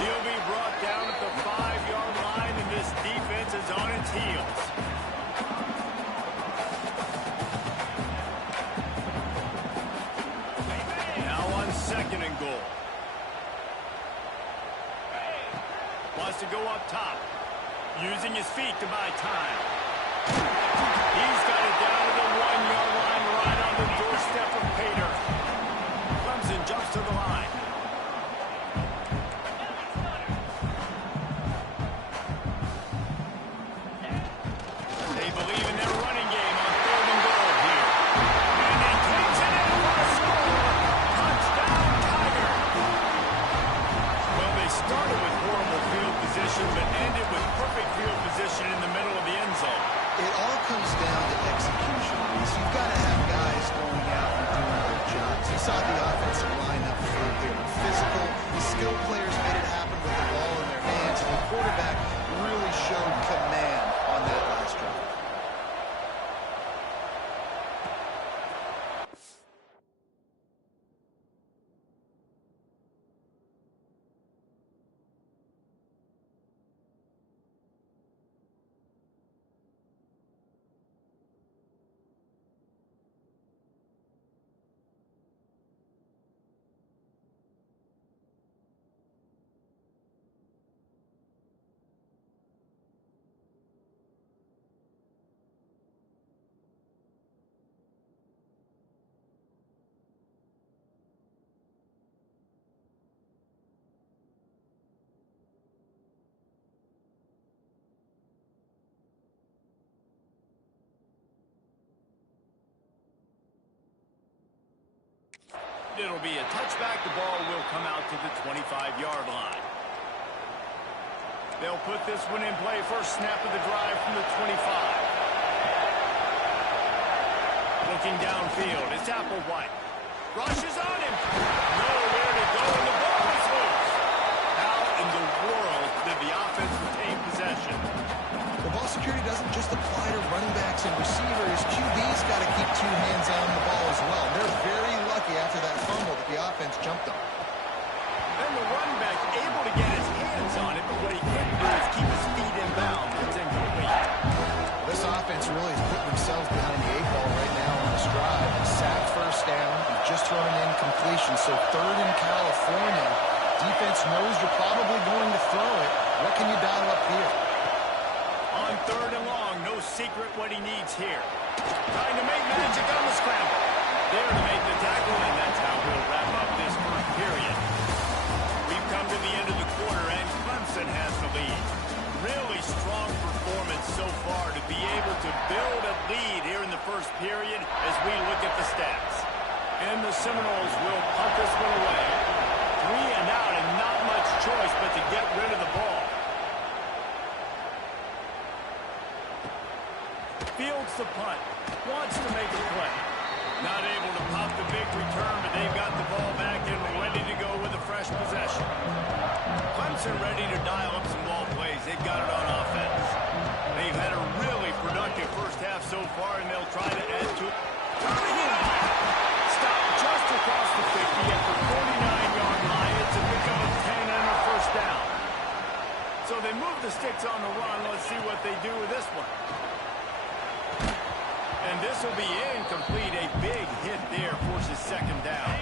He'll be brought down at the 5-yard line, and this defense is on its heels. Now on second and goal. Wants to go up top. Using his feet to buy time. He's got it down to the 1-yard line right on the doorstep of Pater. Clemson jumps to the line. They believe in their running game on third and goal here. And he takes it in for a score. Touchdown, Tiger. Well, they started with horrible field position, but ended with perfect field position in the middle of the end zone. It all comes down to execution. You've got to have guys going out and doing their jobs. You saw the offensive line up front. They were physical. The skilled players made it happen with the ball in their hands, and the quarterback really showed command on that last drive. It'll be a touchback. The ball will come out to the 25-yard line. They'll put this one in play. First snap of the drive from the 25. Looking downfield, it's Applewhite. Rushes on him. Nowhere to go, and the ball is loose. How in the world did the offense retain possession? The ball security doesn't just apply to running backs and receivers. QB's got to keep two hands on the ball as well. They're very lucky after that fumble that the offense jumped on. And the running back able to get his hands on it, but what he can't do is keep his feet in bounds. It's incomplete. This offense really is putting themselves behind the 8 ball right now on this drive. Sack first down. You've just thrown an incompletion. So third in California. Defense knows you're probably going to throw it. What can you dial up here? On third and long, no secret what he needs here. Trying to make magic on the scramble. There to make the tackle, and that's how we'll wrap up this first period. We've come to the end of the quarter, and Clemson has the lead. Really strong performance so far to be able to build a lead here in the first period as we look at the stats. And the Seminoles will punt this one away. 3 and out, and not much choice but to get rid of the ball. Fields the punt. Wants to make a play. Not able to pop the big return, but they've got the ball back and ready to go with a fresh possession. Clemson ready to dial up some ball plays. They've got it on offense. They've had a really productive first half so far, and they'll try to add to it. Turning impact. Stop just across the 50 at the 49-yard line. It's a pickup of 10 and a first down. So they move the sticks on the run. Let's see what they do with this one. And this will be incomplete. A big hit there forces second down.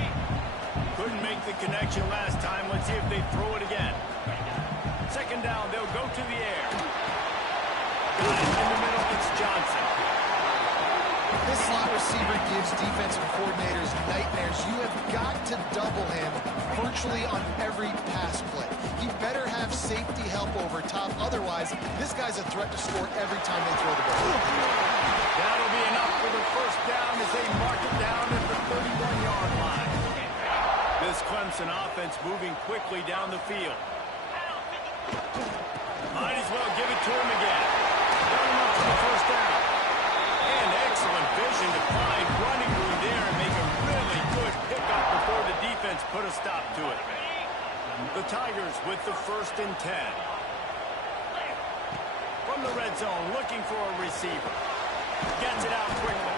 Couldn't make the connection last time. Let's see if they throw it again. Second down, they'll go to the air. Got it in the middle, it's Johnson. This slot receiver gives defensive coordinators nightmares. You have got to double him virtually on every pass play. He better have safety help over top. Otherwise, this guy's a threat to score every time they throw the ball. That'll be enough for the first down as they mark it down at the 31-yard line. This Clemson offense moving quickly down the field. Might as well give it to him again. Got him up to the first down. And excellent vision to find running room there and make a really good pickup before the defense put a stop to it. The Tigers with the 1st and 10. From the red zone, looking for a receiver. Gets it out quickly.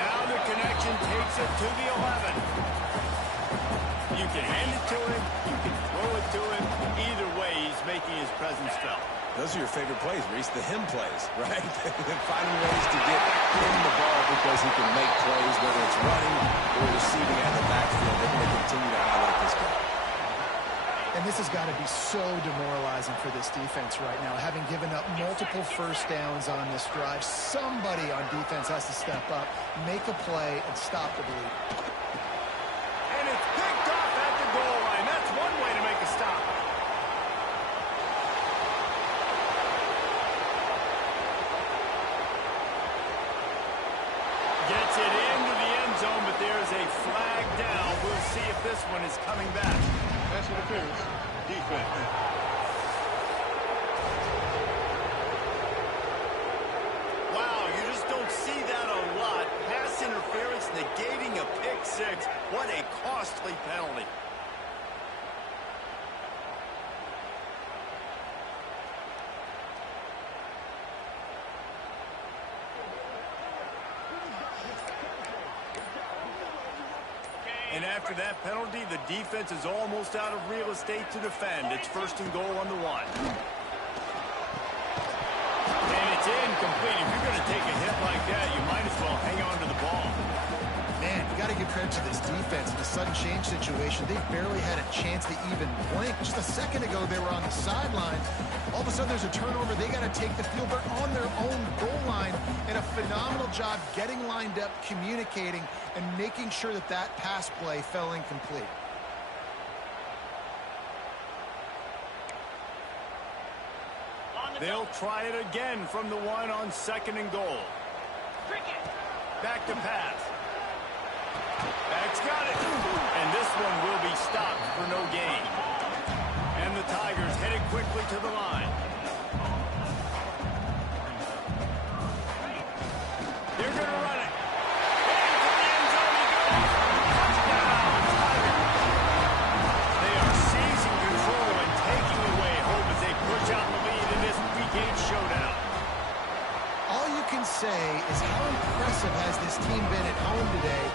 Now the connection takes it to the 11. You can hand it to him, you can throw it to him. Either way, he's making his presence felt. Those are your favorite plays, Reese, the him plays, right? Finding ways to get him the ball because he can make plays, whether it's running or receiving out of the backfield. They're going to continue to highlight this guy. And this has got to be so demoralizing for this defense right now. Having given up multiple first downs on this drive, somebody on defense has to step up, make a play, and stop the bleed. And it's picked off at the goal line. That's one way to make a stop. Gets it into the end zone, but there's a flag down. We'll see if this one is coming back. Pass interference. Defense. Wow, you just don't see that a lot. Pass interference negating a pick six. What a costly penalty. And after that penalty, the defense is almost out of real estate to defend. It's 1st and goal on the 1. And it's incomplete. If you're going to take a hit like that, you might as well hang on to the ball. Man, you got to give credit to this defense in a sudden change situation. They barely had a chance to even blink. Just a second ago, they were on the sideline. All of a sudden, there's a turnover. They got to take the field. They're on their own goal line. And a phenomenal job getting lined up, communicating, and making sure that that pass play fell incomplete. They'll try it again from the 1 on 2nd and goal. Back to pass. Back's got it. And this one will be stopped for no gain. And the Tigers headed quickly to the line. They're going to run it. Into the end zone he goes. Touchdown, Tigers. They are seizing control and taking away hope as they push out the lead in this Week 8 showdown. All you can say is how impressive has this team been at home today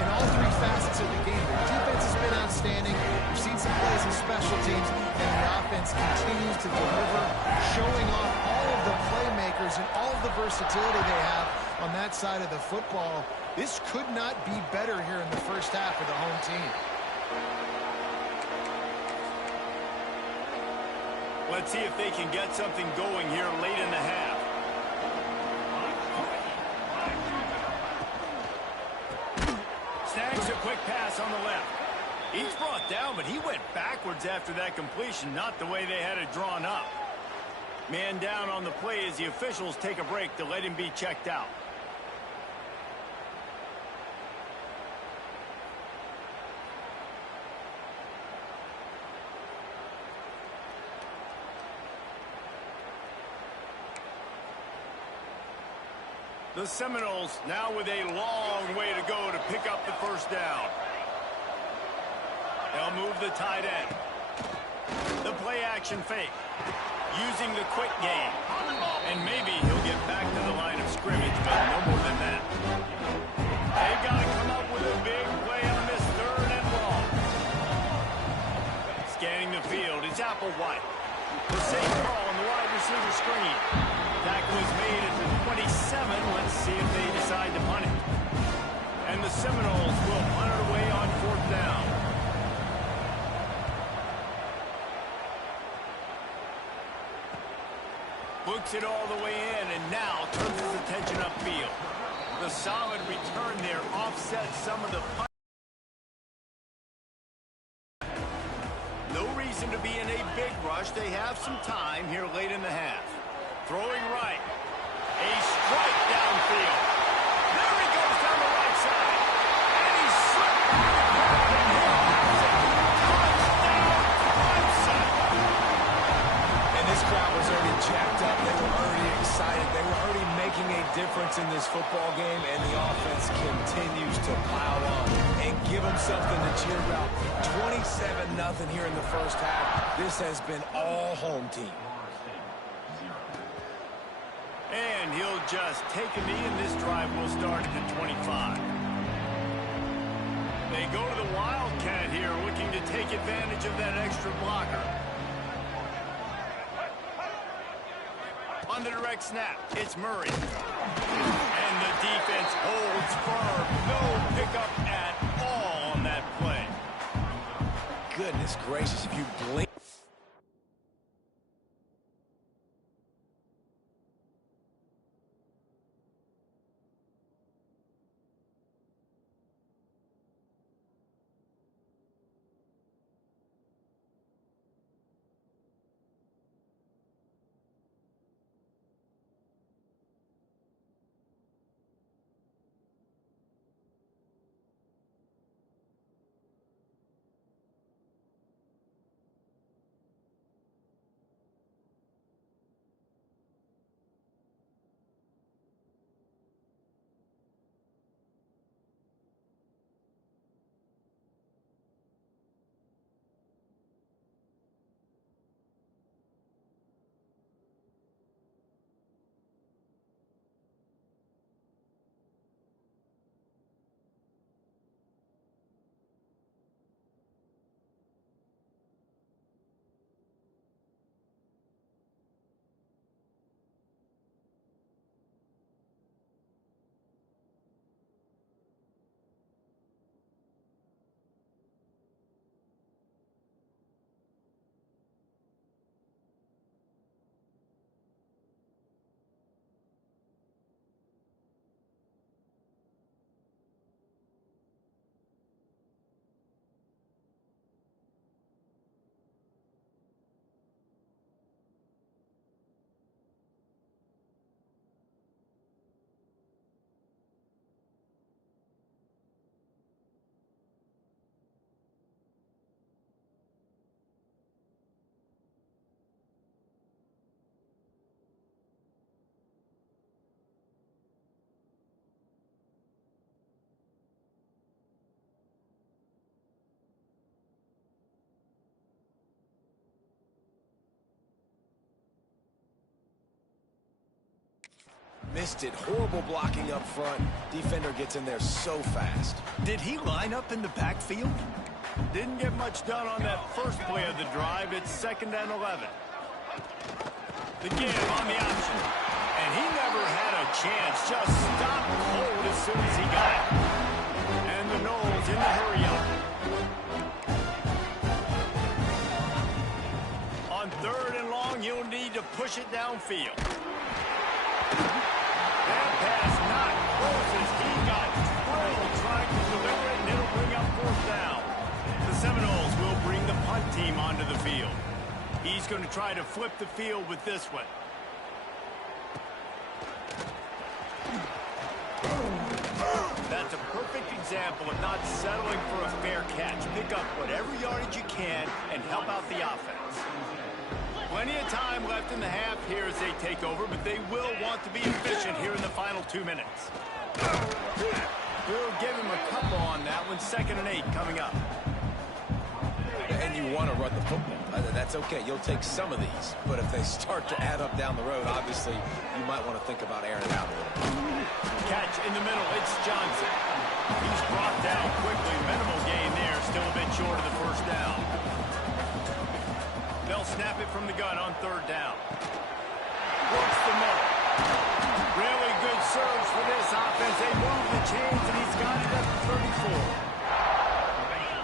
in all 3 facets of the game. The defense has been outstanding. We've seen some plays in special teams, and the offense continues to deliver, showing off all of the playmakers and all of the versatility they have on that side of the football. This could not be better here in the first half for the home team. Let's see if they can get something going here late in the half. Snags a quick pass on the left. He's brought down, but he went backwards after that completion, not the way they had it drawn up. Man down on the play as the officials take a break to let him be checked out. The Seminoles now with a long way to go to pick up the first down. They'll move the tight end. The play action fake. Using the quick game. And maybe he'll get back to the line of scrimmage, but no more than that. They've got to come up with a big play on this 3rd and long. Scanning the field, it's Applewhite. The safe ball on the wide receiver screen. And the Seminoles will punt it away on 4th down. Books it all the way in, and now turns his attention upfield. The solid return there offsets some of the punt. No reason to be in a big rush. They have some time here late in the half. Throwing right. A strike downfield. There he goes down the right side. And he's slipped back and he has it. Touchdown, Clemson. And this crowd was already jacked up. They were already excited. They were already making a difference in this football game, and the offense continues to pile on and give them something to cheer about. 27-0 here in the first half. This has been all home team. And he'll just take a knee, and this drive will start at the 25. They go to the Wildcat here, looking to take advantage of that extra blocker. On the direct snap, it's Murray. And the defense holds firm. No pickup at all on that play. Goodness gracious, if you blink. Missed it. Horrible blocking up front. Defender gets in there so fast. Did he line up in the backfield? Didn't get much done on that first play of the drive. It's 2nd and 11. The give on the option. And he never had a chance. Just stopped cold as soon as he got it. And the Noles in the hurry up. On 3rd and long, you'll need to push it downfield. That pass not close as he got drilled trying to deliver it, and it'll bring up 4th down. The Seminoles will bring the punt team onto the field. He's going to try to flip the field with this one. That's a perfect example of not settling for a fair catch. Pick up whatever yardage you can and help out the offense. Plenty of time left in the half here as they take over, but they will want to be efficient here in the final 2 minutes. We'll give him a couple on that one. 2nd and 8 coming up. And you want to run the football. That's okay. You'll take some of these. But if they start to add up down the road, obviously, you might want to think about airing it out a little. Catch in the middle. It's Johnson. He's brought down quickly. Minimal gain there. Still a bit short of the 1st down. They'll snap it from the gun on 3rd down. Works the middle. Really good surge for this offense. offense. They move the chains, and he's got it up to 34.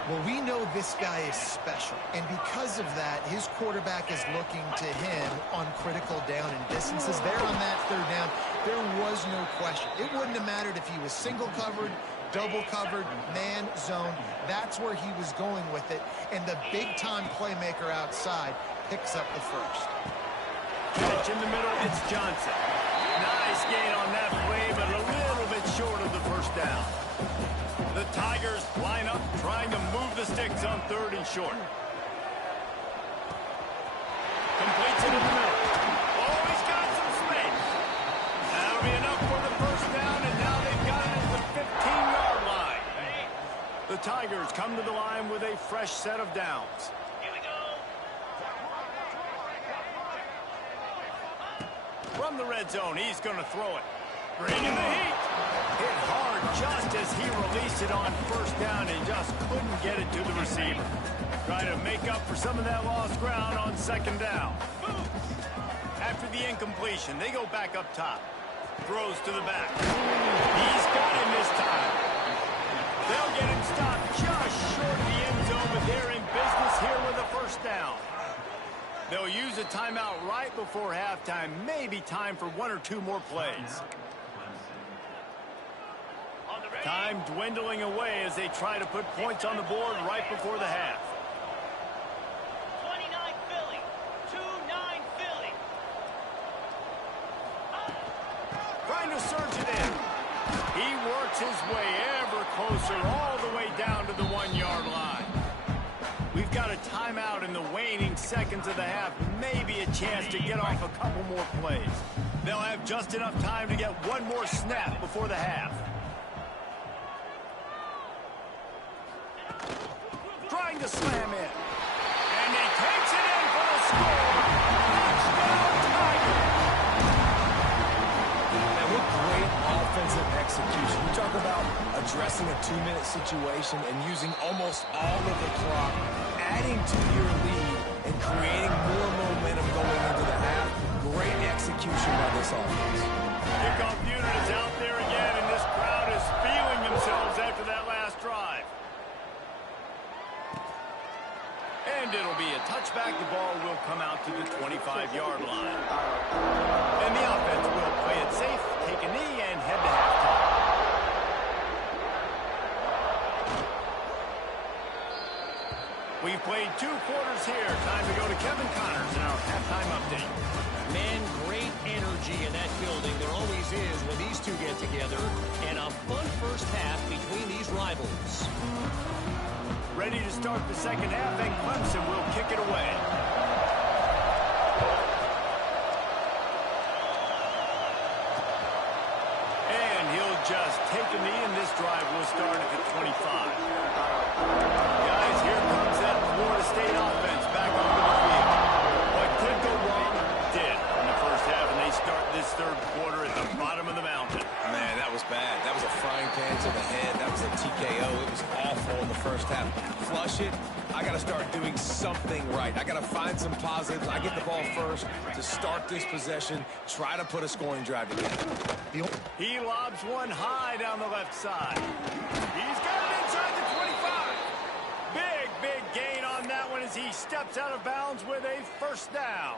Well, we know this guy is special, and because of that, his quarterback is looking to him on critical down and distances. There on that third down, there was no question. It wouldn't have mattered if he was single covered, double covered, man, zone. That's where he was going with it, and the big-time playmaker outside picks up the first. Catch in the middle, it's Johnson. Nice gain on that play, but a little bit short of the first down. The Tigers line up, trying to move the sticks on 3rd and short. Completes it in the middle. Oh, he's got some space. That'll be enough for the first down, and now they've got it at the 15-yard line. The Tigers come to the line with a fresh set of downs. Here we go. From the red zone, he's going to throw it. Bringing the heat. Hit hard just as he released it on first down and just couldn't get it to the receiver. Trying to make up for some of that lost ground on 2nd down. After the incompletion, they go back up top. Throws to the back. He's got him this time. They'll get him stopped just short of the end zone, but they're in business here with a first down. They'll use a timeout right before halftime. Maybe time for 1 or 2 more plays. Time dwindling away as they try to put points on the board right before the half. 29 Philly. 2-9 Philly. Trying to surge it in. He works his way ever closer all the way down to the 1-yard line. We've got a timeout in the waning seconds of the half. Maybe a chance to get off a couple more plays. They'll have just enough time to get one more snap before the half. Trying to slam in. And he takes it in for the score. Touchdown, Tiger. And what great offensive execution. You talk about addressing a 2-minute situation and using almost all of the clock, adding to your lead and creating more momentum going into the half. Great execution by this offense. Kickoff unit is out there again, and this crowd is feeling themselves after that last drive. And it'll be a touchback. The ball will come out to the 25-yard line. And the offense will play it safe, take a knee, and head to halftime. We've played 2 quarters here. Time to go to Kevin Connors in our halftime update. Man, great energy in that building. There always is when these two get together. And a fun first half between these rivals. Ready to start the second half, and Clemson will kick it away. And he'll just take a knee, and this drive will start at the 25. Guys, here comes that Florida State offense back onto the field. What could go wrong did in the first half, and they start this 3rd quarter at the bottom of the mountain. Man, that was bad. That was a frying pan to the head. That was a TKO. It was awful in the first half. Flush it. I got to start doing something right. I got to find some positives. I get the ball first to start this possession, try to put a scoring drive together. He lobs one high down the left side. He's got it inside the 25. Big gain on that one as he steps out of bounds with a first down.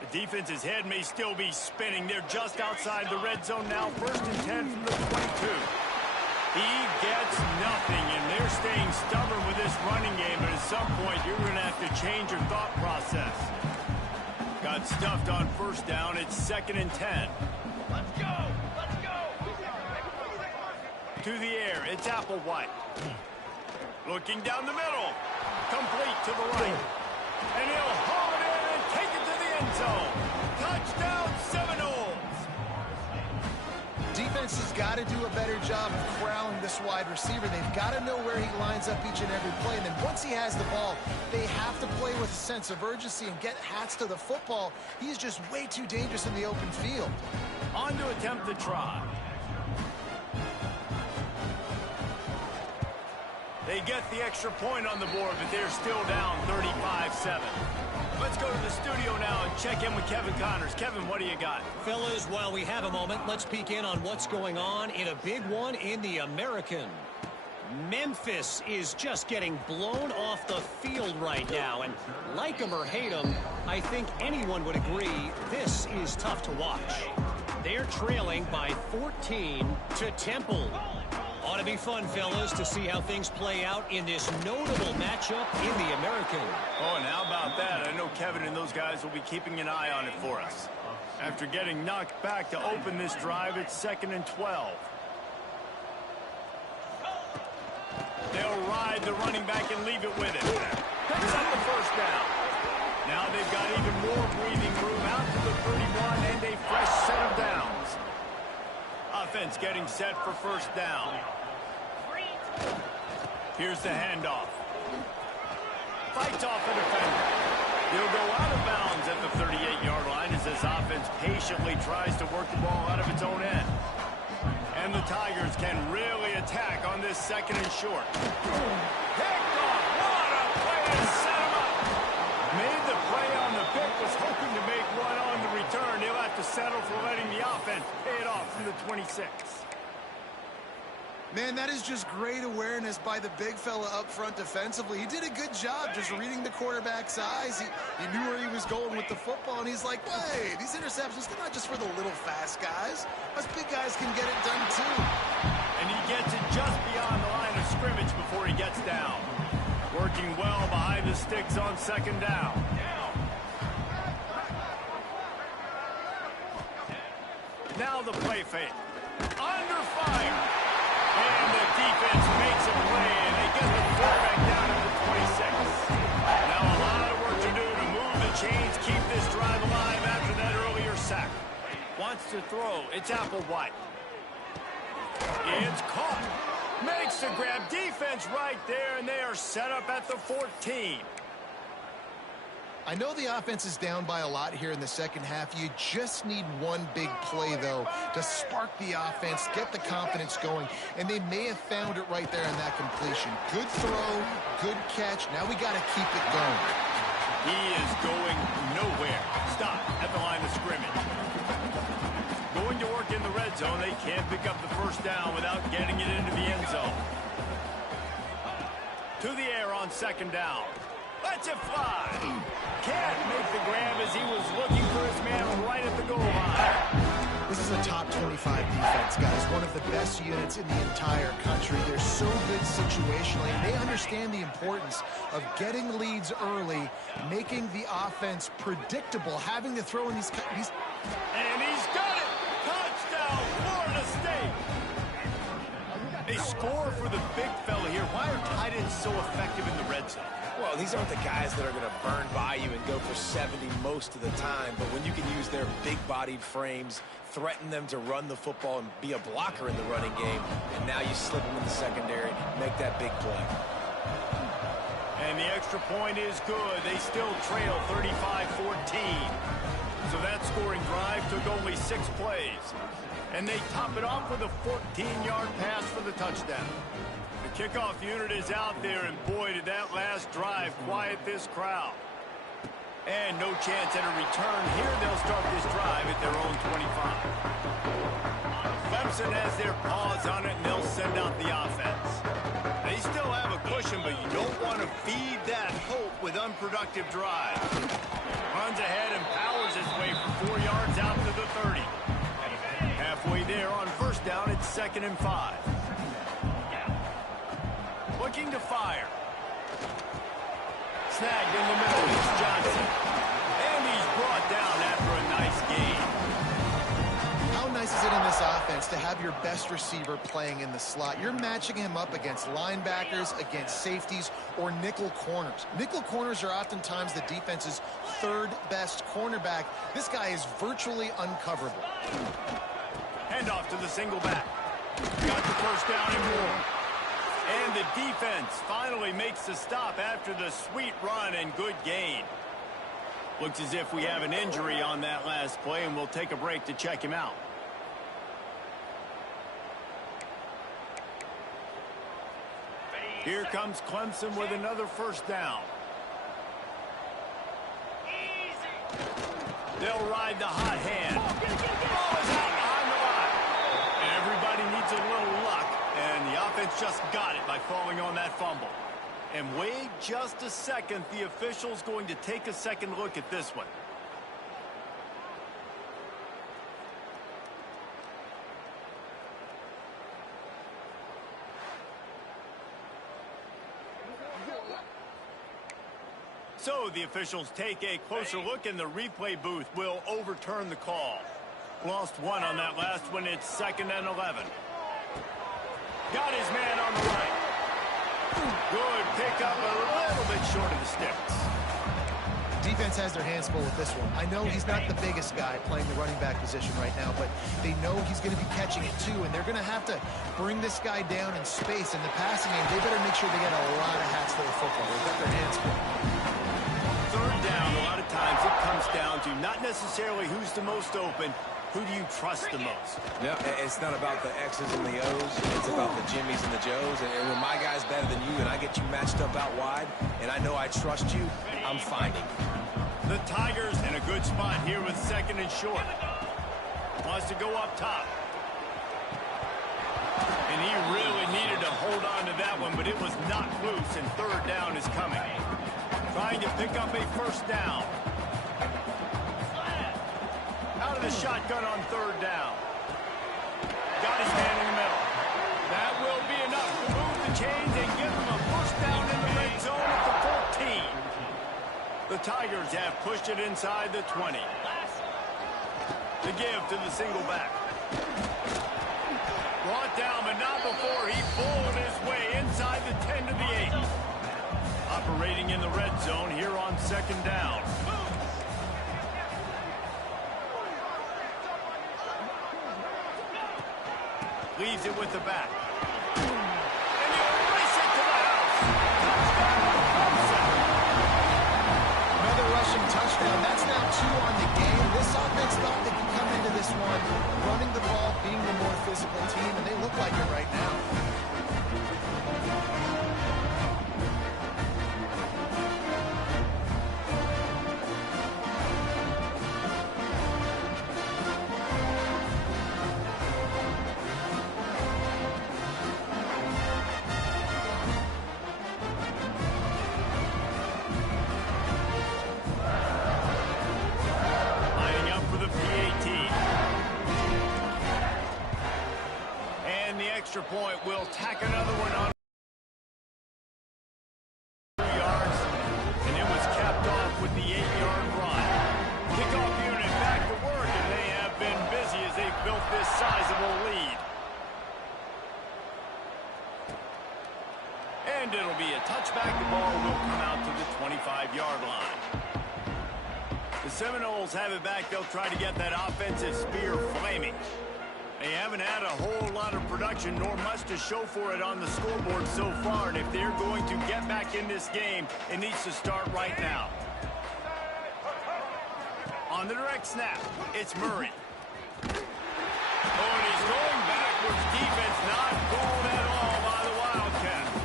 The defense's head may still be spinning. They're just outside the red zone now. 1st and 10 from the 22. He gets nothing, and they're staying stubborn with this running game, but at some point you're going to have to change your thought process. Got stuffed on first down. It's 2nd and 10. Let's go. Let's go. To the air, it's Applewhite. Looking down the middle. Complete to the right. And he'll haul it in and take it to the end zone. Touchdown, Seminoles. Defense has got to do a better job of corralling this wide receiver. They've got to know where he lines up each and every play. And then once he has the ball, they have to play with a sense of urgency and get hats to the football. He's just way too dangerous in the open field. On to attempt the try. They get the extra point on the board, but they're still down 35-7. Let's go to the studio now and check in with Kevin Connors. Kevin, what do you got? Fellas, while we have a moment, let's peek in on what's going on in a big one in the American. Memphis is just getting blown off the field right now, and like them or hate them, I think anyone would agree this is tough to watch. They're trailing by 14 to Temple. Ought to be fun, fellas, to see how things play out in this notable matchup in the American. Oh, and how about that? I know Kevin and those guys will be keeping an eye on it for us. After getting knocked back to open this drive, it's 2nd and 12. They'll ride the running back and leave it with him. Picks up the first down. Now they've got even more breathing room out to the 31 and a fresh set of downs. Offense getting set for first down. Here's the handoff. Fights off a defender. He'll go out of bounds at the 38-yard line as this offense patiently tries to work the ball out of its own end. And the Tigers can really attack on this 2nd and short. Picked off. What a play to set him up. Made the play on the pick, was hoping to make one on the return. He'll have to settle for letting the offense pay it off from the 26. Man, that is just great awareness by the big fella up front defensively. He did a good job just reading the quarterback's eyes. He knew where he was going with the football, and he's like, wait, these interceptions, they're not just for the little fast guys. Us big guys can get it done too. And he gets it just beyond the line of scrimmage before he gets down. Working well behind the sticks on 2nd down. Now the play fake. Under fire. And the defense makes a play, and they get the quarterback down to the 26. Now a lot of work to do to move the chains, keep this drive alive after that earlier sack. Wants to throw. It's Applewhite. It's caught. Makes the grab. Defense right there, and they are set up at the 14. I know the offense is down by a lot here in the second half. You just need one big play, though, to spark the offense, get the confidence going, and they may have found it right there in that completion. Good throw, good catch. Now we got to keep it going. He is going nowhere. Stop at the line of scrimmage. Going to work in the red zone. They can't pick up the first down without getting it into the end zone. To the air on 2nd down. Lets it fly. Can't make the grab as he was looking for his man right at the goal line. This is a top 25 defense, guys. One of the best units in the entire country. They're so good situationally. They understand the importance of getting leads early, making the offense predictable, having to throw in these... And he's got it. Touchdown, Florida State. They score for the big fella here. Why are tight ends so effective in the red zone? Well, these aren't the guys that are going to burn by you and go for 70 most of the time, but when you can use their big-bodied frames, threaten them to run the football and be a blocker in the running game, and now you slip them in the secondary, make that big play. And the extra point is good. They still trail 35-14. So that scoring drive took only 6 plays. And they top it off with a 14-yard pass for the touchdown. The kickoff unit is out there, and boy, did that last drive quiet this crowd. And no chance at a return here. They'll start this drive at their own 25. Clemson has their paws on it, and they'll send out the offense. They still have a cushion, but you don't want to feed that hope with unproductive drives. Runs ahead and powers his way for 4 yards out to the 30. Halfway there on first down, it's 2nd and 5. Looking to fire. Snagged in the middle. It's Johnson. And he's brought down after a nice gain. How nice is it in this offense to have your best receiver playing in the slot? You're matching him up against linebackers, against safeties, or nickel corners. Nickel corners are oftentimes the defense's 3rd best cornerback. This guy is virtually uncoverable. Handoff to the single back. Got the first down and more. And the defense finally makes the stop after the sweet run and good gain. Looks as if we have an injury on that last play, and we'll take a break to check him out. Here comes Clemson with another first down. They'll ride the hot hand. Ball is out behind the line. Everybody needs a little luck, and the offense just got it by falling on that fumble. And wait just a second, the official's going to take a second look at this one. So the officials take a closer look, and the replay booth will overturn the call. Lost one on that last one. It's 2nd and 11. Got his man on the right. Good pickup, a little bit short of the sticks. Defense has their hands full with this one. I know he's not the biggest guy playing the running back position right now, but they know he's going to be catching it too, and they're going to have to bring this guy down in space. In the passing game, they better make sure they get a lot of hats for the football. They've got their hands full. Third down, a lot of times it comes down to not necessarily who's the most open, who do you trust the most? No, it's not about the X's and the O's. It's about the Jimmies and the Joes. And when my guy's better than you and I get you matched up out wide and I know I trust you, I'm finding you. The Tigers in a good spot here with 2nd and short. Wants to go up top. And he really needed to hold on to that one, but it was not loose, and 3rd down is coming. Trying to pick up a 1st down. Out of the shotgun on 3rd down. Got his man in the middle. That will be enough to move the chains and give them a 1st down in the red zone at the 14. The Tigers have pushed it inside the 20. The give to the single back. Brought down, but not before he pulled his way inside the 10 to the 8. Operating in the red zone here on 2nd down. Leaves it with the back. And you race it to the house. Another rushing touchdown. That's now 2 on the game. This offense thought they could come into this one running the ball, being the more physical team, and they look like it right now. Extra point will tack another one on 2 yards, and it was capped off with the 8-yard run. Kickoff unit back to work, and they have been busy as they've built this sizable lead. And it'll be a touchback. The ball will come out to the 25-yard line. The Seminoles have it back. They'll try to get that offensive spear flaming. They haven't had a whole lot of production nor much to show for it on the scoreboard so far, and if they're going to get back in this game, it needs to start right now. On the direct snap, it's Murray. Oh, and he's going backwards. Defense not fooled at all by the Wildcats.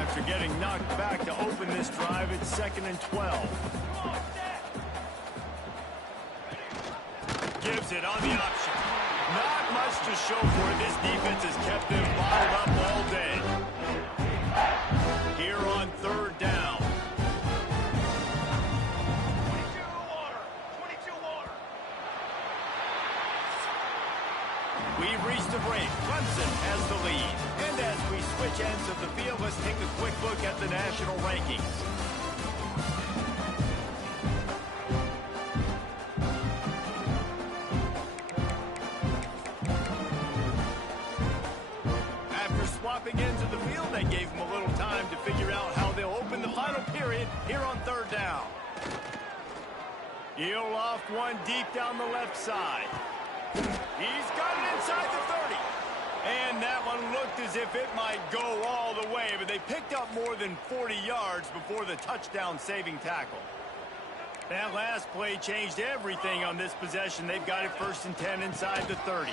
After getting knocked back to open this drive, it's 2nd and 12. Gives it on the option. Not much to show for it. This defense has kept them bottled up all day. Here on 3rd down. 22 water. We've reached a break. Clemson has the lead. And as we switch ends of the field, let's take a quick look at the national rankings. Swapping ends of the field, that gave them a little time to figure out how they'll open the final period here on 3rd down. He'll loft one deep down the left side. He's got it inside the 30. And that one looked as if it might go all the way, but they picked up more than 40 yards before the touchdown-saving tackle. That last play changed everything on this possession. They've got it 1st and 10 inside the 30.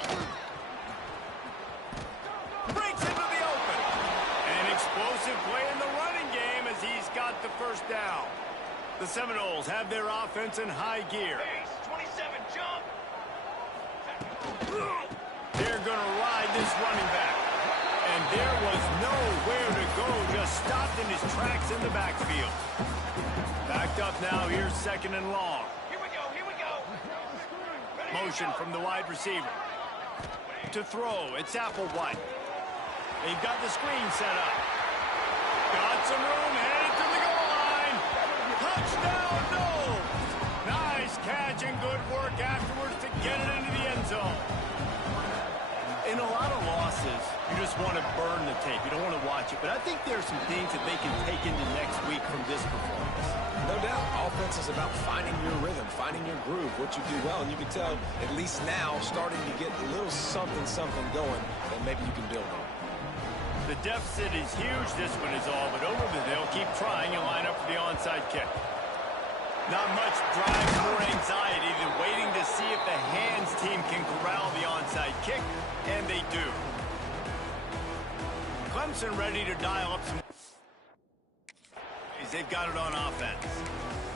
Breaks into the open. An explosive play in the running game as he's got the 1st down. The Seminoles have their offense in high gear. Base, 27, jump. They're going to ride this running back. And there was nowhere to go, just stopped in his tracks in the backfield. Backed up now, here's second and long. Here we go, here we go. Motion from the wide receiver. To throw, it's Applewhite. They've got the screen set up. Got some room, headed to the goal line. Touchdown, no! Nice catch and good work afterwards to get it into the end zone. In a lot of losses, you just want to burn the tape. You don't want to watch it. But I think there are some things that they can take into next week from this performance. No doubt, offense is about finding your rhythm, finding your groove, what you do well. And you can tell, at least now, starting to get a little something going that maybe you can build on. The deficit is huge. This one is all but over, but they'll keep trying and line up for the onside kick. Not much drives more anxiety than waiting to see if the hands team can corral the onside kick, and they do. Clemson ready to dial up some. They've got it on offense.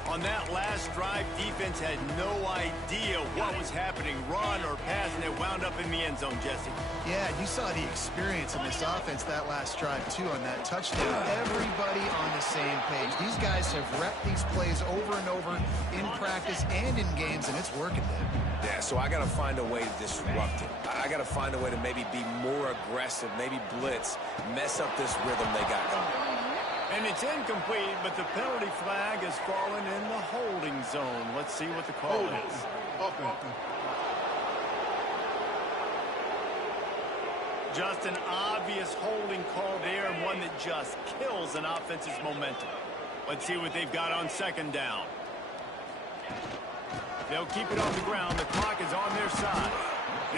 On that last drive, defense had no idea what was happening, run or pass, and it wound up in the end zone, Jesse. Yeah, you saw the experience in this offense that last drive, too, on that touchdown. Everybody on the same page. These guys have repped these plays over and over in practice and in games, and it's working there. Yeah, so I got to find a way to disrupt it. I got to find a way to maybe be more aggressive, maybe blitz, mess up this rhythm they got going. And it's incomplete, but the penalty flag has fallen in the holding zone. Let's see what the call is. Just an obvious holding call there, and one that just kills an offense's momentum. Let's see what they've got on second down. They'll keep it on the ground. The clock is on their side.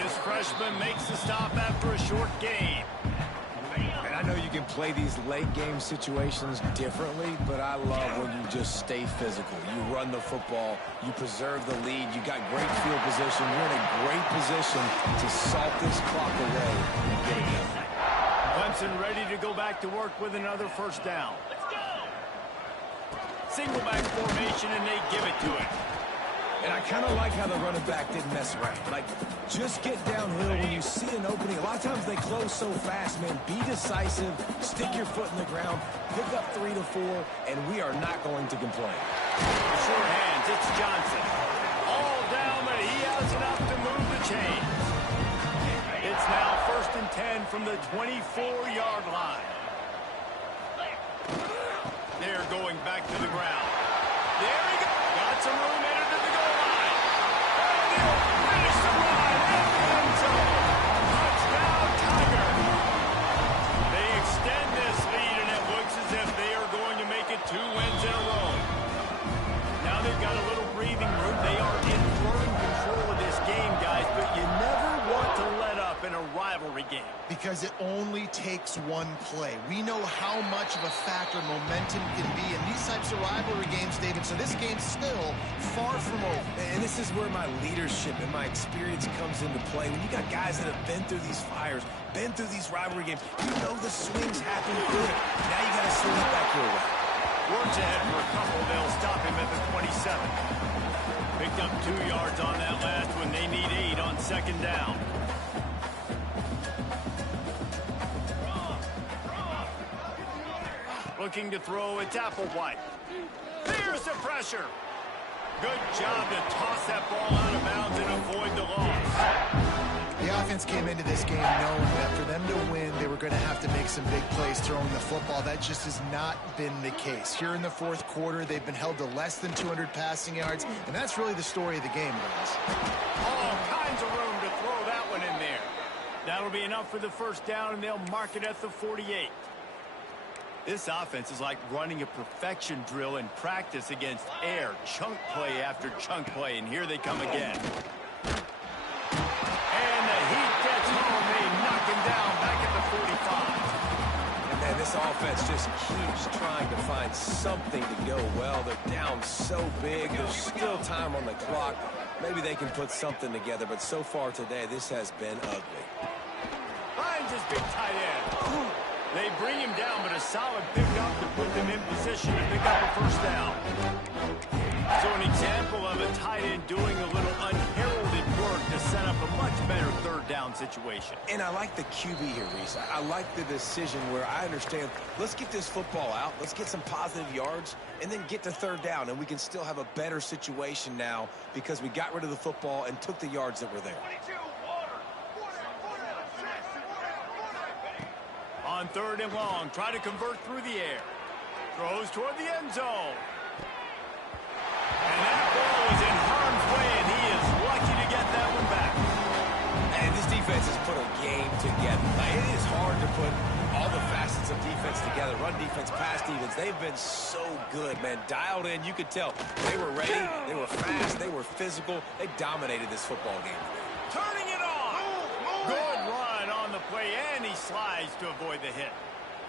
This freshman makes the stop after a short gain. And I know you can play these late game situations differently, but I love when you just stay physical. You run the football, you preserve the lead, you got great field position, you're in a great position to salt this clock away and get it done. Clemson ready to go back to work with another first down. Let's go. Single back formation, and they give it to him. And I kind of like how the running back didn't mess around. Like, just get downhill when you see an opening. A lot of times they close so fast, man. Be decisive, stick your foot in the ground, pick up 3 to 4, and we are not going to complain. Short hands, it's Johnson. All down, but he has enough to move the chains. It's now 1st and 10 from the 24-yard line. They're going back to the ground. There he goes. Got some room entered to the goal line. And he'll finish the ride in the end zone. Touchdown, Tiger. They extend this lead, and it looks as if they are going to make it 2 wins in a row. Now they've got a little breathing room. They are in firm control of this game, guys, but you never want to let up in a rivalry game. Because it only takes one play. We know how much of a factor momentum can be in these types of rivalry games, David, so this game's still far from over. And this is where my leadership and my experience comes into play. When you got guys that have been through these fires, been through these rivalry games, you know the swings happen quick. Now you got to swing it back your way. Works ahead for a couple. They'll stop him at the 27. Picked up 2 yards on that last one. They need 8 on second down. Looking to throw, it's Applewhite. There's the pressure. Good job to toss that ball out of bounds and avoid the loss. The offense came into this game knowing that for them to win, they were going to have to make some big plays throwing the football. That just has not been the case. Here in the 4th quarter, they've been held to less than 200 passing yards, and that's really the story of the game, guys. All kinds of room to throw that one in there. That'll be enough for the first down, and they'll mark it at the 48. This offense is like running a perfection drill in practice against air. Chunk play after chunk play, and here they come again. And the heat gets home. They knock him down back at the 45. And man, this offense just keeps trying to find something to go well. They're down so big. There's still time on the clock. Maybe they can put something together, but so far today, this has been ugly. Finds his big tight end. They bring him down, but a solid pickup to put them in position to pick up a first down. So an example of a tight end doing a little unheralded work to set up a much better third down situation. And I like the QB here, Reese. I like the decision where I understand, let's get this football out, let's get some positive yards, and then get to third down, and we can still have a better situation now because we got rid of the football and took the yards that were there. 22, water. On third and long, try to convert through the air. Throws toward the end zone. And that ball was in harm's way, and he is lucky to get that one back. And this defense has put a game together. Now, it is hard to put all the facets of defense together. Run defense, pass defense. They've been so good, man. Dialed in. You could tell they were ready. They were fast. They were physical. They dominated this football game today. Turning it on. Good run on the play, and he slides to avoid the hit.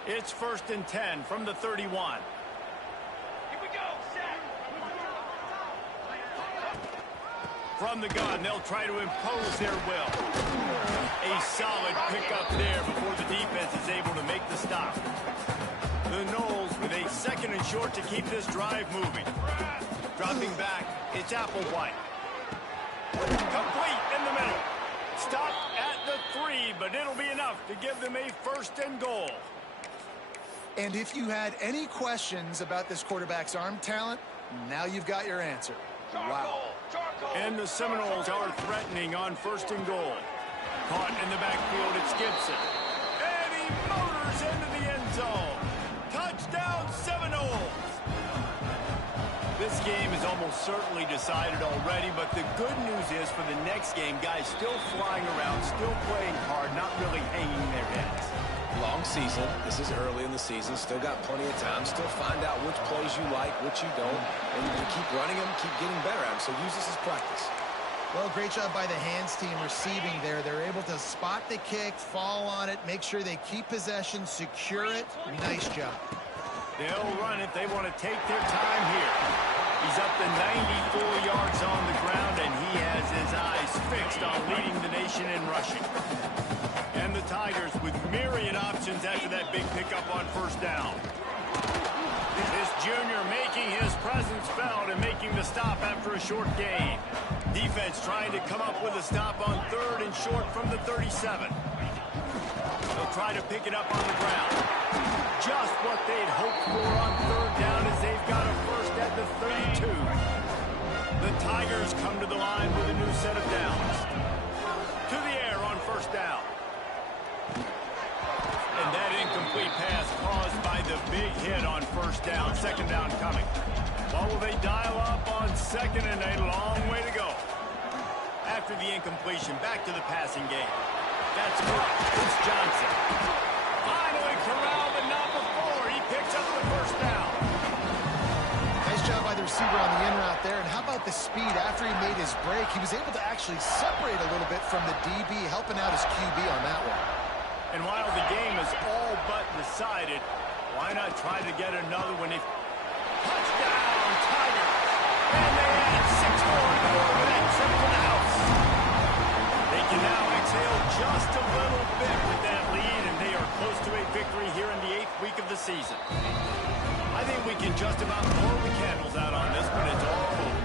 It's 1st and 10 from the 31. Here we go, set. From the gun, they'll try to impose their will. A solid pickup there before the defense is able to make the stop. The Knowles with a 2nd and short to keep this drive moving. Dropping back, it's Applewhite. Complete in the middle. Stop at the 3, but it'll be enough to give them a 1st and goal. And if you had any questions about this quarterback's arm talent, now you've got your answer. Wow. And the Seminoles are threatening on 1st and goal. Caught in the backfield, it's Gibson. And he motors into the end zone. Touchdown, Seminoles! This game is almost certainly decided already, but the good news is for the next game, guys still flying around, still playing hard, not really hanging their heads. Long season. This is early in the season. Still got plenty of time. Still find out which plays you like, which you don't. And you keep running them, keep getting better at them. So use this as practice. Well, great job by the hands team receiving there. They're able to spot the kick, fall on it, make sure they keep possession, secure it. Nice job. They'll run it. They want to take their time here. He's up to 94 yards on the ground, and he has his eyes fixed on leading the nation in rushing. And the Tigers with myriad options after that big pickup on 1st down. This junior making his presence felt and making the stop after a short gain. Defense trying to come up with a stop on 3rd and short from the 37. They'll try to pick it up on the ground. Just what they'd hoped for on 3rd down as they've got a 1st at the 32. The Tigers come to the line with a new set of downs. To the air on 1st down. And that incomplete pass caused by the big hit on 1st down. 2nd down coming. What will they dial up on 2nd and a long way to go? After the incompletion, back to the passing game. That's caught. It's Johnson. Finally corralled, but not before. He picks up the 1st down. Nice job by the receiver on the in route there. And how about the speed after he made his break? He was able to actually separate a little bit from the DB, helping out his QB on that one. And while the game is all but decided, why not try to get another one? Touchdown, Tigers! And they add 6 more to go with that trip to the house. They can now exhale just a little bit with that lead, and they are close to a victory here in the 8th week of the season. I think we can just about blow the candles out on this, but it's all over.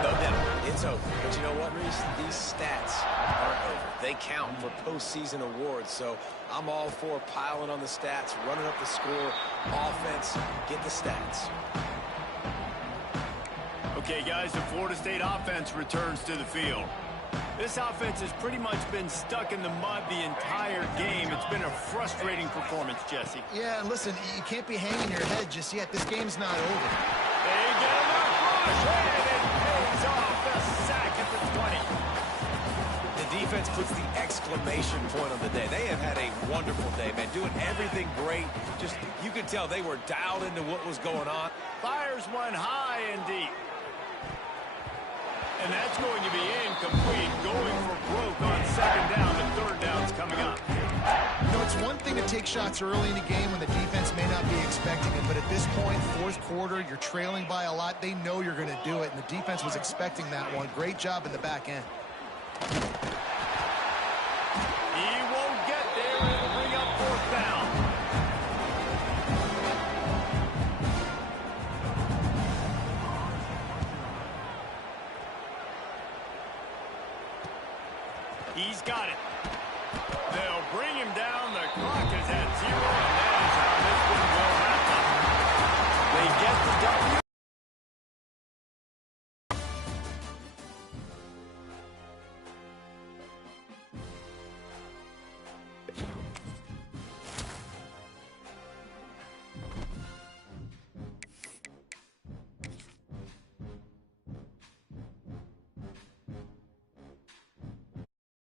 No doubt, it's over. But you know what, Reese? These stats aren't over. They count for postseason awards, so I'm all for piling on the stats, running up the score, offense, get the stats. Okay, guys, the Florida State offense returns to the field. This offense has pretty much been stuck in the mud the entire game. It's been a frustrating performance, Jesse. Yeah, and listen, you can't be hanging your head just yet. This game's not over. They get enough rush, and it pays off. The sack at the 20. The defense puts the exclamation point on the day. They have had a wonderful day, man, doing everything great. Just, you could tell they were dialed into what was going on. Fires one high and deep. And that's going to be incomplete, going for broke on 2nd down. The 3rd down's coming up. You know, it's one thing to take shots early in the game when the defense may not be expecting it, but at this point, 4th quarter, you're trailing by a lot. They know you're going to do it, and the defense was expecting that one. Great job in the back end. He won't get there. It'll bring up 4th down. He's got it. They'll bring him down. The clock is at 0.